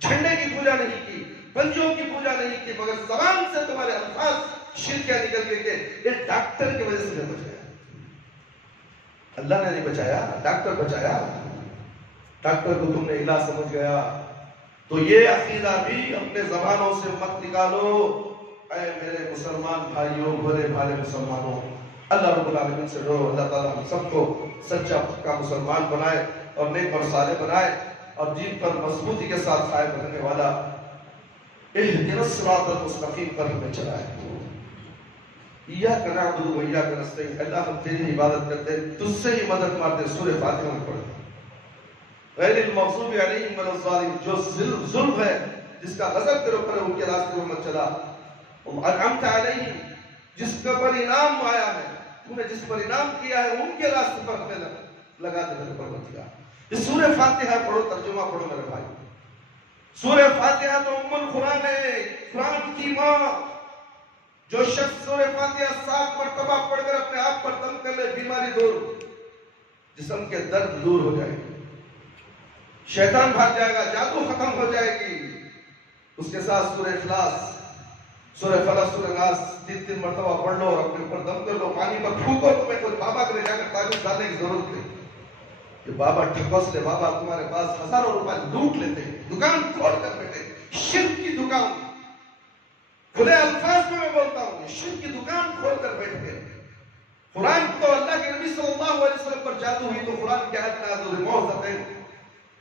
جھنڈے کی پوجا نہیں کی، پنجوں کی پوجا نہیں کی، مگر زبان سے تمہارے الفاظ شرک کیا نکل گئے کہ یہ ڈاکٹر کی وجہ سے نہیں بچایا، اللہ نے نہیں بچایا، ڈاکٹر بچایا، ڈاکٹر کو تم نے الہ سمجھ گیا، تو یہ عقیدہ بھی اپنے زبانوں سے مت نکالو۔ اے میرے مسلمان بھائیوں، بڑے بھالے مسلمانوں، اللہ رب العالمین سے ڈرو، اللہ تعالیٰ ہم سب کو سچا پکا مسلمان بنائے اور نیک اور صالح بنائے اور دین پر مضبوطی کے ساتھ قائم رہنے والا اہدنا الصراط المستقیم پر ہمیں چلائے۔ ایاک نعبد و ایاک نستعین، اللہ ہم تیری عبادت کرتے ہیں، تجھ سے ہی مدد مانگتے ہیں، سورہ فاتحہ میں پڑھتے ہیں۔ غیر المغضوب علیہم ولا الضالین، جو ظلم ہے، جس کا غضب تیرے اوپر ہے، ان کے راستے میں مت چلا۔ انعمت علیہم، جس کا پر انعام آیا ہے، تو نے جس پر انعام کیا ہے، ان کے راستے پر ہمیں لگا دے میرے پروردگار۔ اس سورہ فاتحہ پڑھو، ترجمہ پڑھو میرے بھائی۔ سورہ فاتحہ تو ام القرآن ہے، قرآن کی ماں۔ جو شخص سورہ فاتحہ 7 مرتبہ پڑھ کر اپنے آپ پر دم کر لے، بیماری دور، جسم کے درد دور ہو جائے گی، شیطان بھاگ جائے گا، جادو ختم ہو جائے گی۔ اس کے ساتھ سورہ اخلاص، سورہ فلق، سورہ ناس 3 مرتبہ پڑھ لو اور اپنے اوپر دم کر لو، پانی پر پھونکو، تمہیں کوئی بابا کے لے جا کر تعویذ ڈالنے کی ضرورت نہیں کہ بابا ٹھکوس لے، بابا تمہارے پاس ہزاروں روپے لوٹ لیتے ہیں، دکان کھول کر بیٹھے، شرک کی دکان، کھلے الفاظ میں بولتا ہوں، شرک کی دکان کھول کر بیٹھ گئے۔ قرآن تو اللہ کے نبی صلی اللہ علیہ وسلم پر جادو ہوئی تو قرآن کی آیت نازل ہوئی، معوذتین،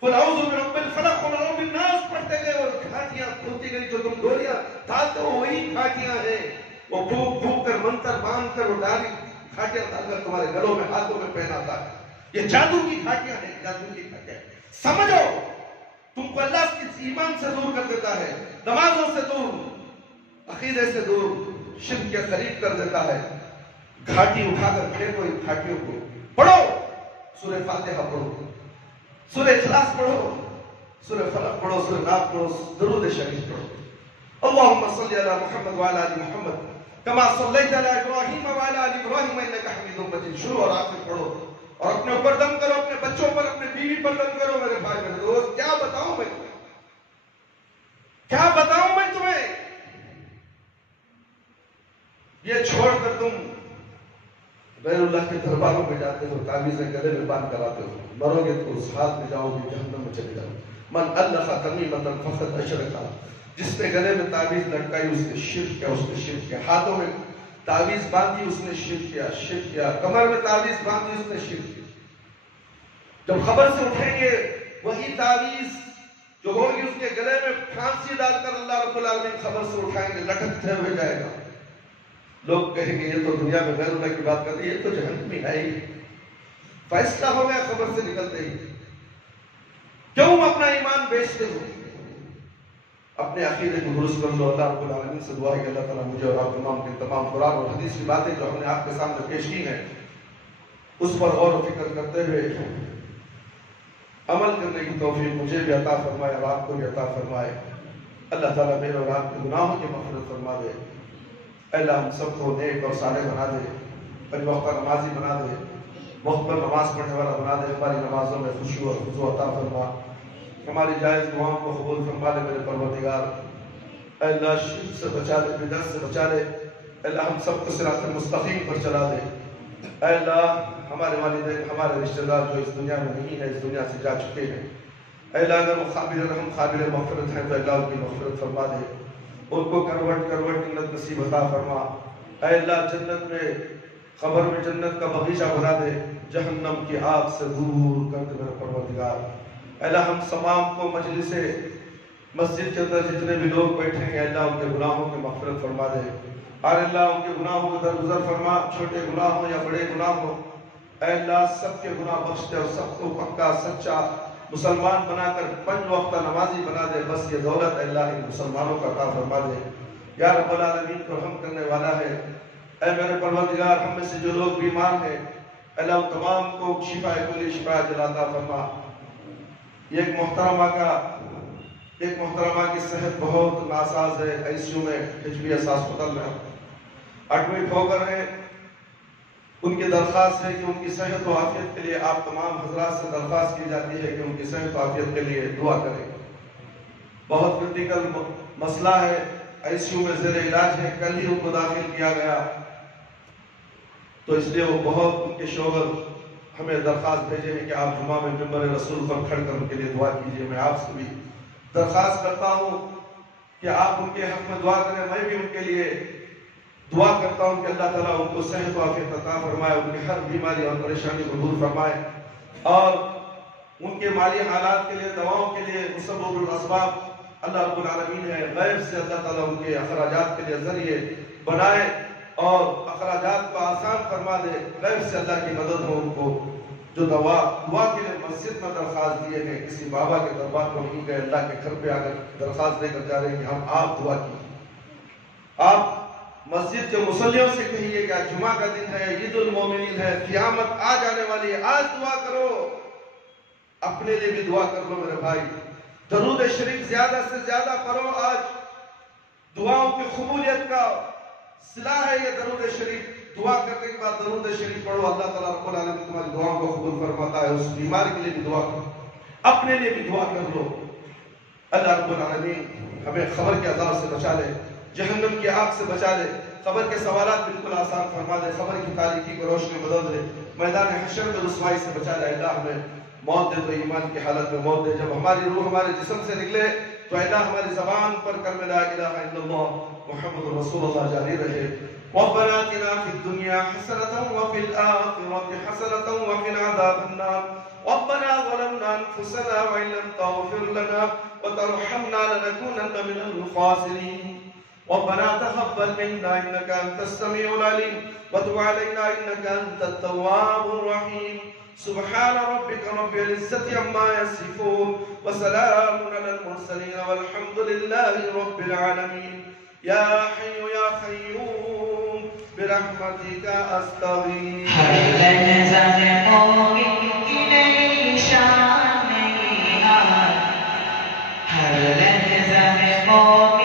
قل اعوذ برب الفلق قل اعوذ بالناس پڑھتے گئے اور گھاٹیاں کھلتی گئی، جو تم ڈوریاں ڈالتے ہو وہی گھاٹیاں ہیں، وہ پھونک پھونک کر منتر باندھ کر وہ ڈالی گھاٹیاں ڈال کر تمہارے گلوں میں ہاتھوں میں پہناتا ہے۔ یہ جادو کی گھاٹیاں ہیں، جادو کی گھاٹیاں۔ سمجھو، تم کو اللہ کی ایمان سے دور کر دیتا ہے، نمازوں سے دور، عقیدے سے دور، شرک کے قریب کر دیتا ہے۔ گھاٹی اٹھا کر پھینکو ان گھاٹیوں کو، پڑھو سورہ فاتحہ پڑھو، سورہ اخلاص پڑھو، سورہ فلق پڑھو، سورہ ناس پڑھو، درود شریف پڑھو۔ اللہم صلی علی محمد وعلی آل محمد کما صلیت علی ابراہیم وعلی آل ابراہیم انک حمید مجید، شروع اور آخر پڑھو، اور اپنے اوپر دم کرو، اپنے بچوں پر، اپنے بیوی پر دم کرو۔ میرے بھائی میرے دوست، کیا بتاؤں میں تمہیں، کیا بتاؤں میں تمہیں، یہ چھوڑ کر تم غیر اللہ کے درباروں میں جاتے ہو، تعویذیں گلے میں باندھ کر آتے ہو، مرو گے تو اس ہاتھ میں جاؤ گے، جہنم میں چلے جاؤ۔ من الف تمیمۃ فقد اشرک، جس نے گلے میں تعویذ لٹکائی اس نے شرک کیا، اس نے شرک کیا۔ ہاتھوں میں تعویذ باندھی اس نے شرک کیا، شرک کیا۔ کمر میں تعویذ باندھی اس نے شرک کیا۔ جب خبر سے اٹھیں گے وہی تعویذ جو ہوگی اس کے گلے میں پھانسی ڈال کر اللہ رب العالمین خبر سے اٹھائیں گے، لٹکتے ہوئے جائے گا۔ لوگ کہیں گے یہ تو دنیا میں غیر اللہ کی بات کرتے ہیں، یہ تو جہنمی ہے ہی۔ فیصلہ ہو گیا خبر سے نکلتے ہی۔ کیوں اپنا ایمان بیچتے ہو؟ اپنے عقیدے کو درست کر لو۔ اللہ رب العالمین سے دعا ہے کہ اللہ تعالیٰ مجھے اور آپ تمام کے تمام قرآن اور حدیث کی باتیں جو ہم نے آپ کے سامنے پیش کی ہیں اس پر غور و فکر کرتے ہوئے عمل کرنے کی توفیق مجھے بھی عطا فرمائے اور آپ کو بھی عطا فرمائے۔ اللہ تعالیٰ میرے اور آپ کے گناہوں کی مغفرت فرما دے۔ اللہ ہم سب کو نیک اور صالح بنا دے، پنج وقت نمازی بنا دے، وقت پر نماز پڑھنے والا بنا دے۔ ہماری نمازوں میں خشوع اور خضوع عطا فرما، ہماری جائز دعاؤں کو قبول فرما لے میرے پروردگار۔ اے اللہ شرک سے بچا لے، بدعت سے بچا لے، اے اللہ ہم سب کو صراط مستقیم پر چلا دے۔ اے اللہ ہمارے والدین، ہمارے رشتہ دار جو اس دنیا میں نہیں ہے، اس دنیا سے جا چکے ہیں، اے اللہ اگر وہ قابل رحم قابل مغفرت ہیں تو اللہ ان کی مغفرت فرما دے، ان کو کروٹ جنت نصیب عطا فرما۔ اے اللہ جنت میں قبر میں جنت کا بغیچہ بنا دے، جہنم کی آگ سے دور کر دے میرے پروردگار۔ اے اللہ ہم تمام کو مجلس مسجد کے اندر جتنے بھی لوگ بیٹھے ہیں اللہ ان کے گناہوں کی مغفرت فرما دے، اور اللہ ان کے گناہوں کو درگزر فرما، چھوٹے گناہ ہوں یا بڑے گناہ ہوں، اے اللہ سب کے گناہ بخش دے اور سب کو پکا سچا مسلمان بنا کر 5 وقت نمازی بنا دے۔ بس یہ دولت اے اللہ ان مسلمانوں کا عطا فرما دے۔ یا رب العالمین کو رحم کرنے والا ہے، اے میرے پروردگار ہم میں سے جو لوگ بیمار ہیں اللہ ان تمام کو شفا کلی شفا عطا فرما۔ یہ ایک محترمہ کی صحت بہت ناساز ہے، آئی سی یو میں HBS ہسپتال میں ایڈمٹ ہو کر ہے۔ ان کی درخواست ہے کہ ان کی صحت و عافیت کے لیے آپ تمام حضرات سے درخواست کی جاتی ہے کہ ان کی صحت و عافیت کے لیے دعا کریں۔ بہت کرٹیکل مسئلہ ہے، آئی سی یو میں زیر علاج ہے، کل ہی ان کو داخل کیا گیا، تو اس لیے وہ بہت ان کے شوہر ہمیں درخواست بھیجے ہیں کہ آپ جمعہ میں منبر رسول پر کھڑ کر ان کے لیے دعا کیجئے۔ میں آپ سے بھی درخواست کرتا ہوں کہ آپ ان کے حق میں دعا کریں، میں بھی ان کے لیے دعا کرتا ہوں کہ اللہ تعالیٰ ان کو صحت و عافیت عطا فرمائے، ان کی ہر بیماری اور پریشانی کو دور فرمائے، اور ان کے مالی حالات کے لیے دواؤں کے لیے مسبب الاسباب اللہ رب العالمین ہے، غیب سے اللہ تعالیٰ ان کے اخراجات کے لیے ذریعے بنائے اور اخراجات کو آسان فرما دے، غیب سے اللہ کی مدد ہو۔ ان کو جو دعا کے لیے مسجد میں درخواست دیے ہیں، کسی بابا کے دربار کو نہیں گئے، اللہ کے گھر پہ آ کر درخواست دے کر جا رہے ہیں کہ ہم آپ دعا کیجیے۔ آپ مسجد کے مصلیوں سے کہیے کہ جمعہ کا دن ہے، عید المومنین ہے، قیامت آ جانے والی ہے، آج دعا کرو، اپنے لیے بھی دعا کر لو میرے بھائی، درود شریف زیادہ سے زیادہ پڑھو۔ آج دعاؤں کی قبولیت کا صلہ ہے یہ درود شریف، دعا کرنے کے بعد درود شریف پڑھو، اللہ تعالیٰ رب العالمین تمہاری دعاؤں کو قبول فرماتا ہے۔ اس بیمار کے لیے بھی دعا کرو، اپنے لیے بھی دعا کر لو۔ اللہ رب العالمین ہمیں خبر کے عذاب سے بچا لے، جہنم کی آگ سے بچا لے، قبر کے سوالات بالکل آسان فرما دے، قبر کی تاریکی کو روشنی بدل دے، میدان حشر میں رسوائی سے بچا لے۔ اللہ ہمیں موت دے تو ایمان کی حالت میں موت دے، جب ہماری روح ہمارے جسم سے نکلے تو اللہ ہماری زبان پر کلمہ لا الہ الا اللہ محمد رسول اللہ جاری رہے۔ ربنا آتنا فی الدنیا حسنة وفی الآخرة حسنة وقنا عذاب النار ربنا ظلمنا انفسنا وإن لم تغفر لنا وترحمنا لنكونن من الخاسرين ربنا تقبل منا إنك أنت السميع العليم وتب علينا إنك أنت التواب الرحيم سبحان ربك رب العزة عما يصفون وسلام على المرسلين والحمد لله رب العالمين يا حي يا قيوم برحمتك أستغيث ہر لحظہ قومی إليه شان ہر لحظہ قومی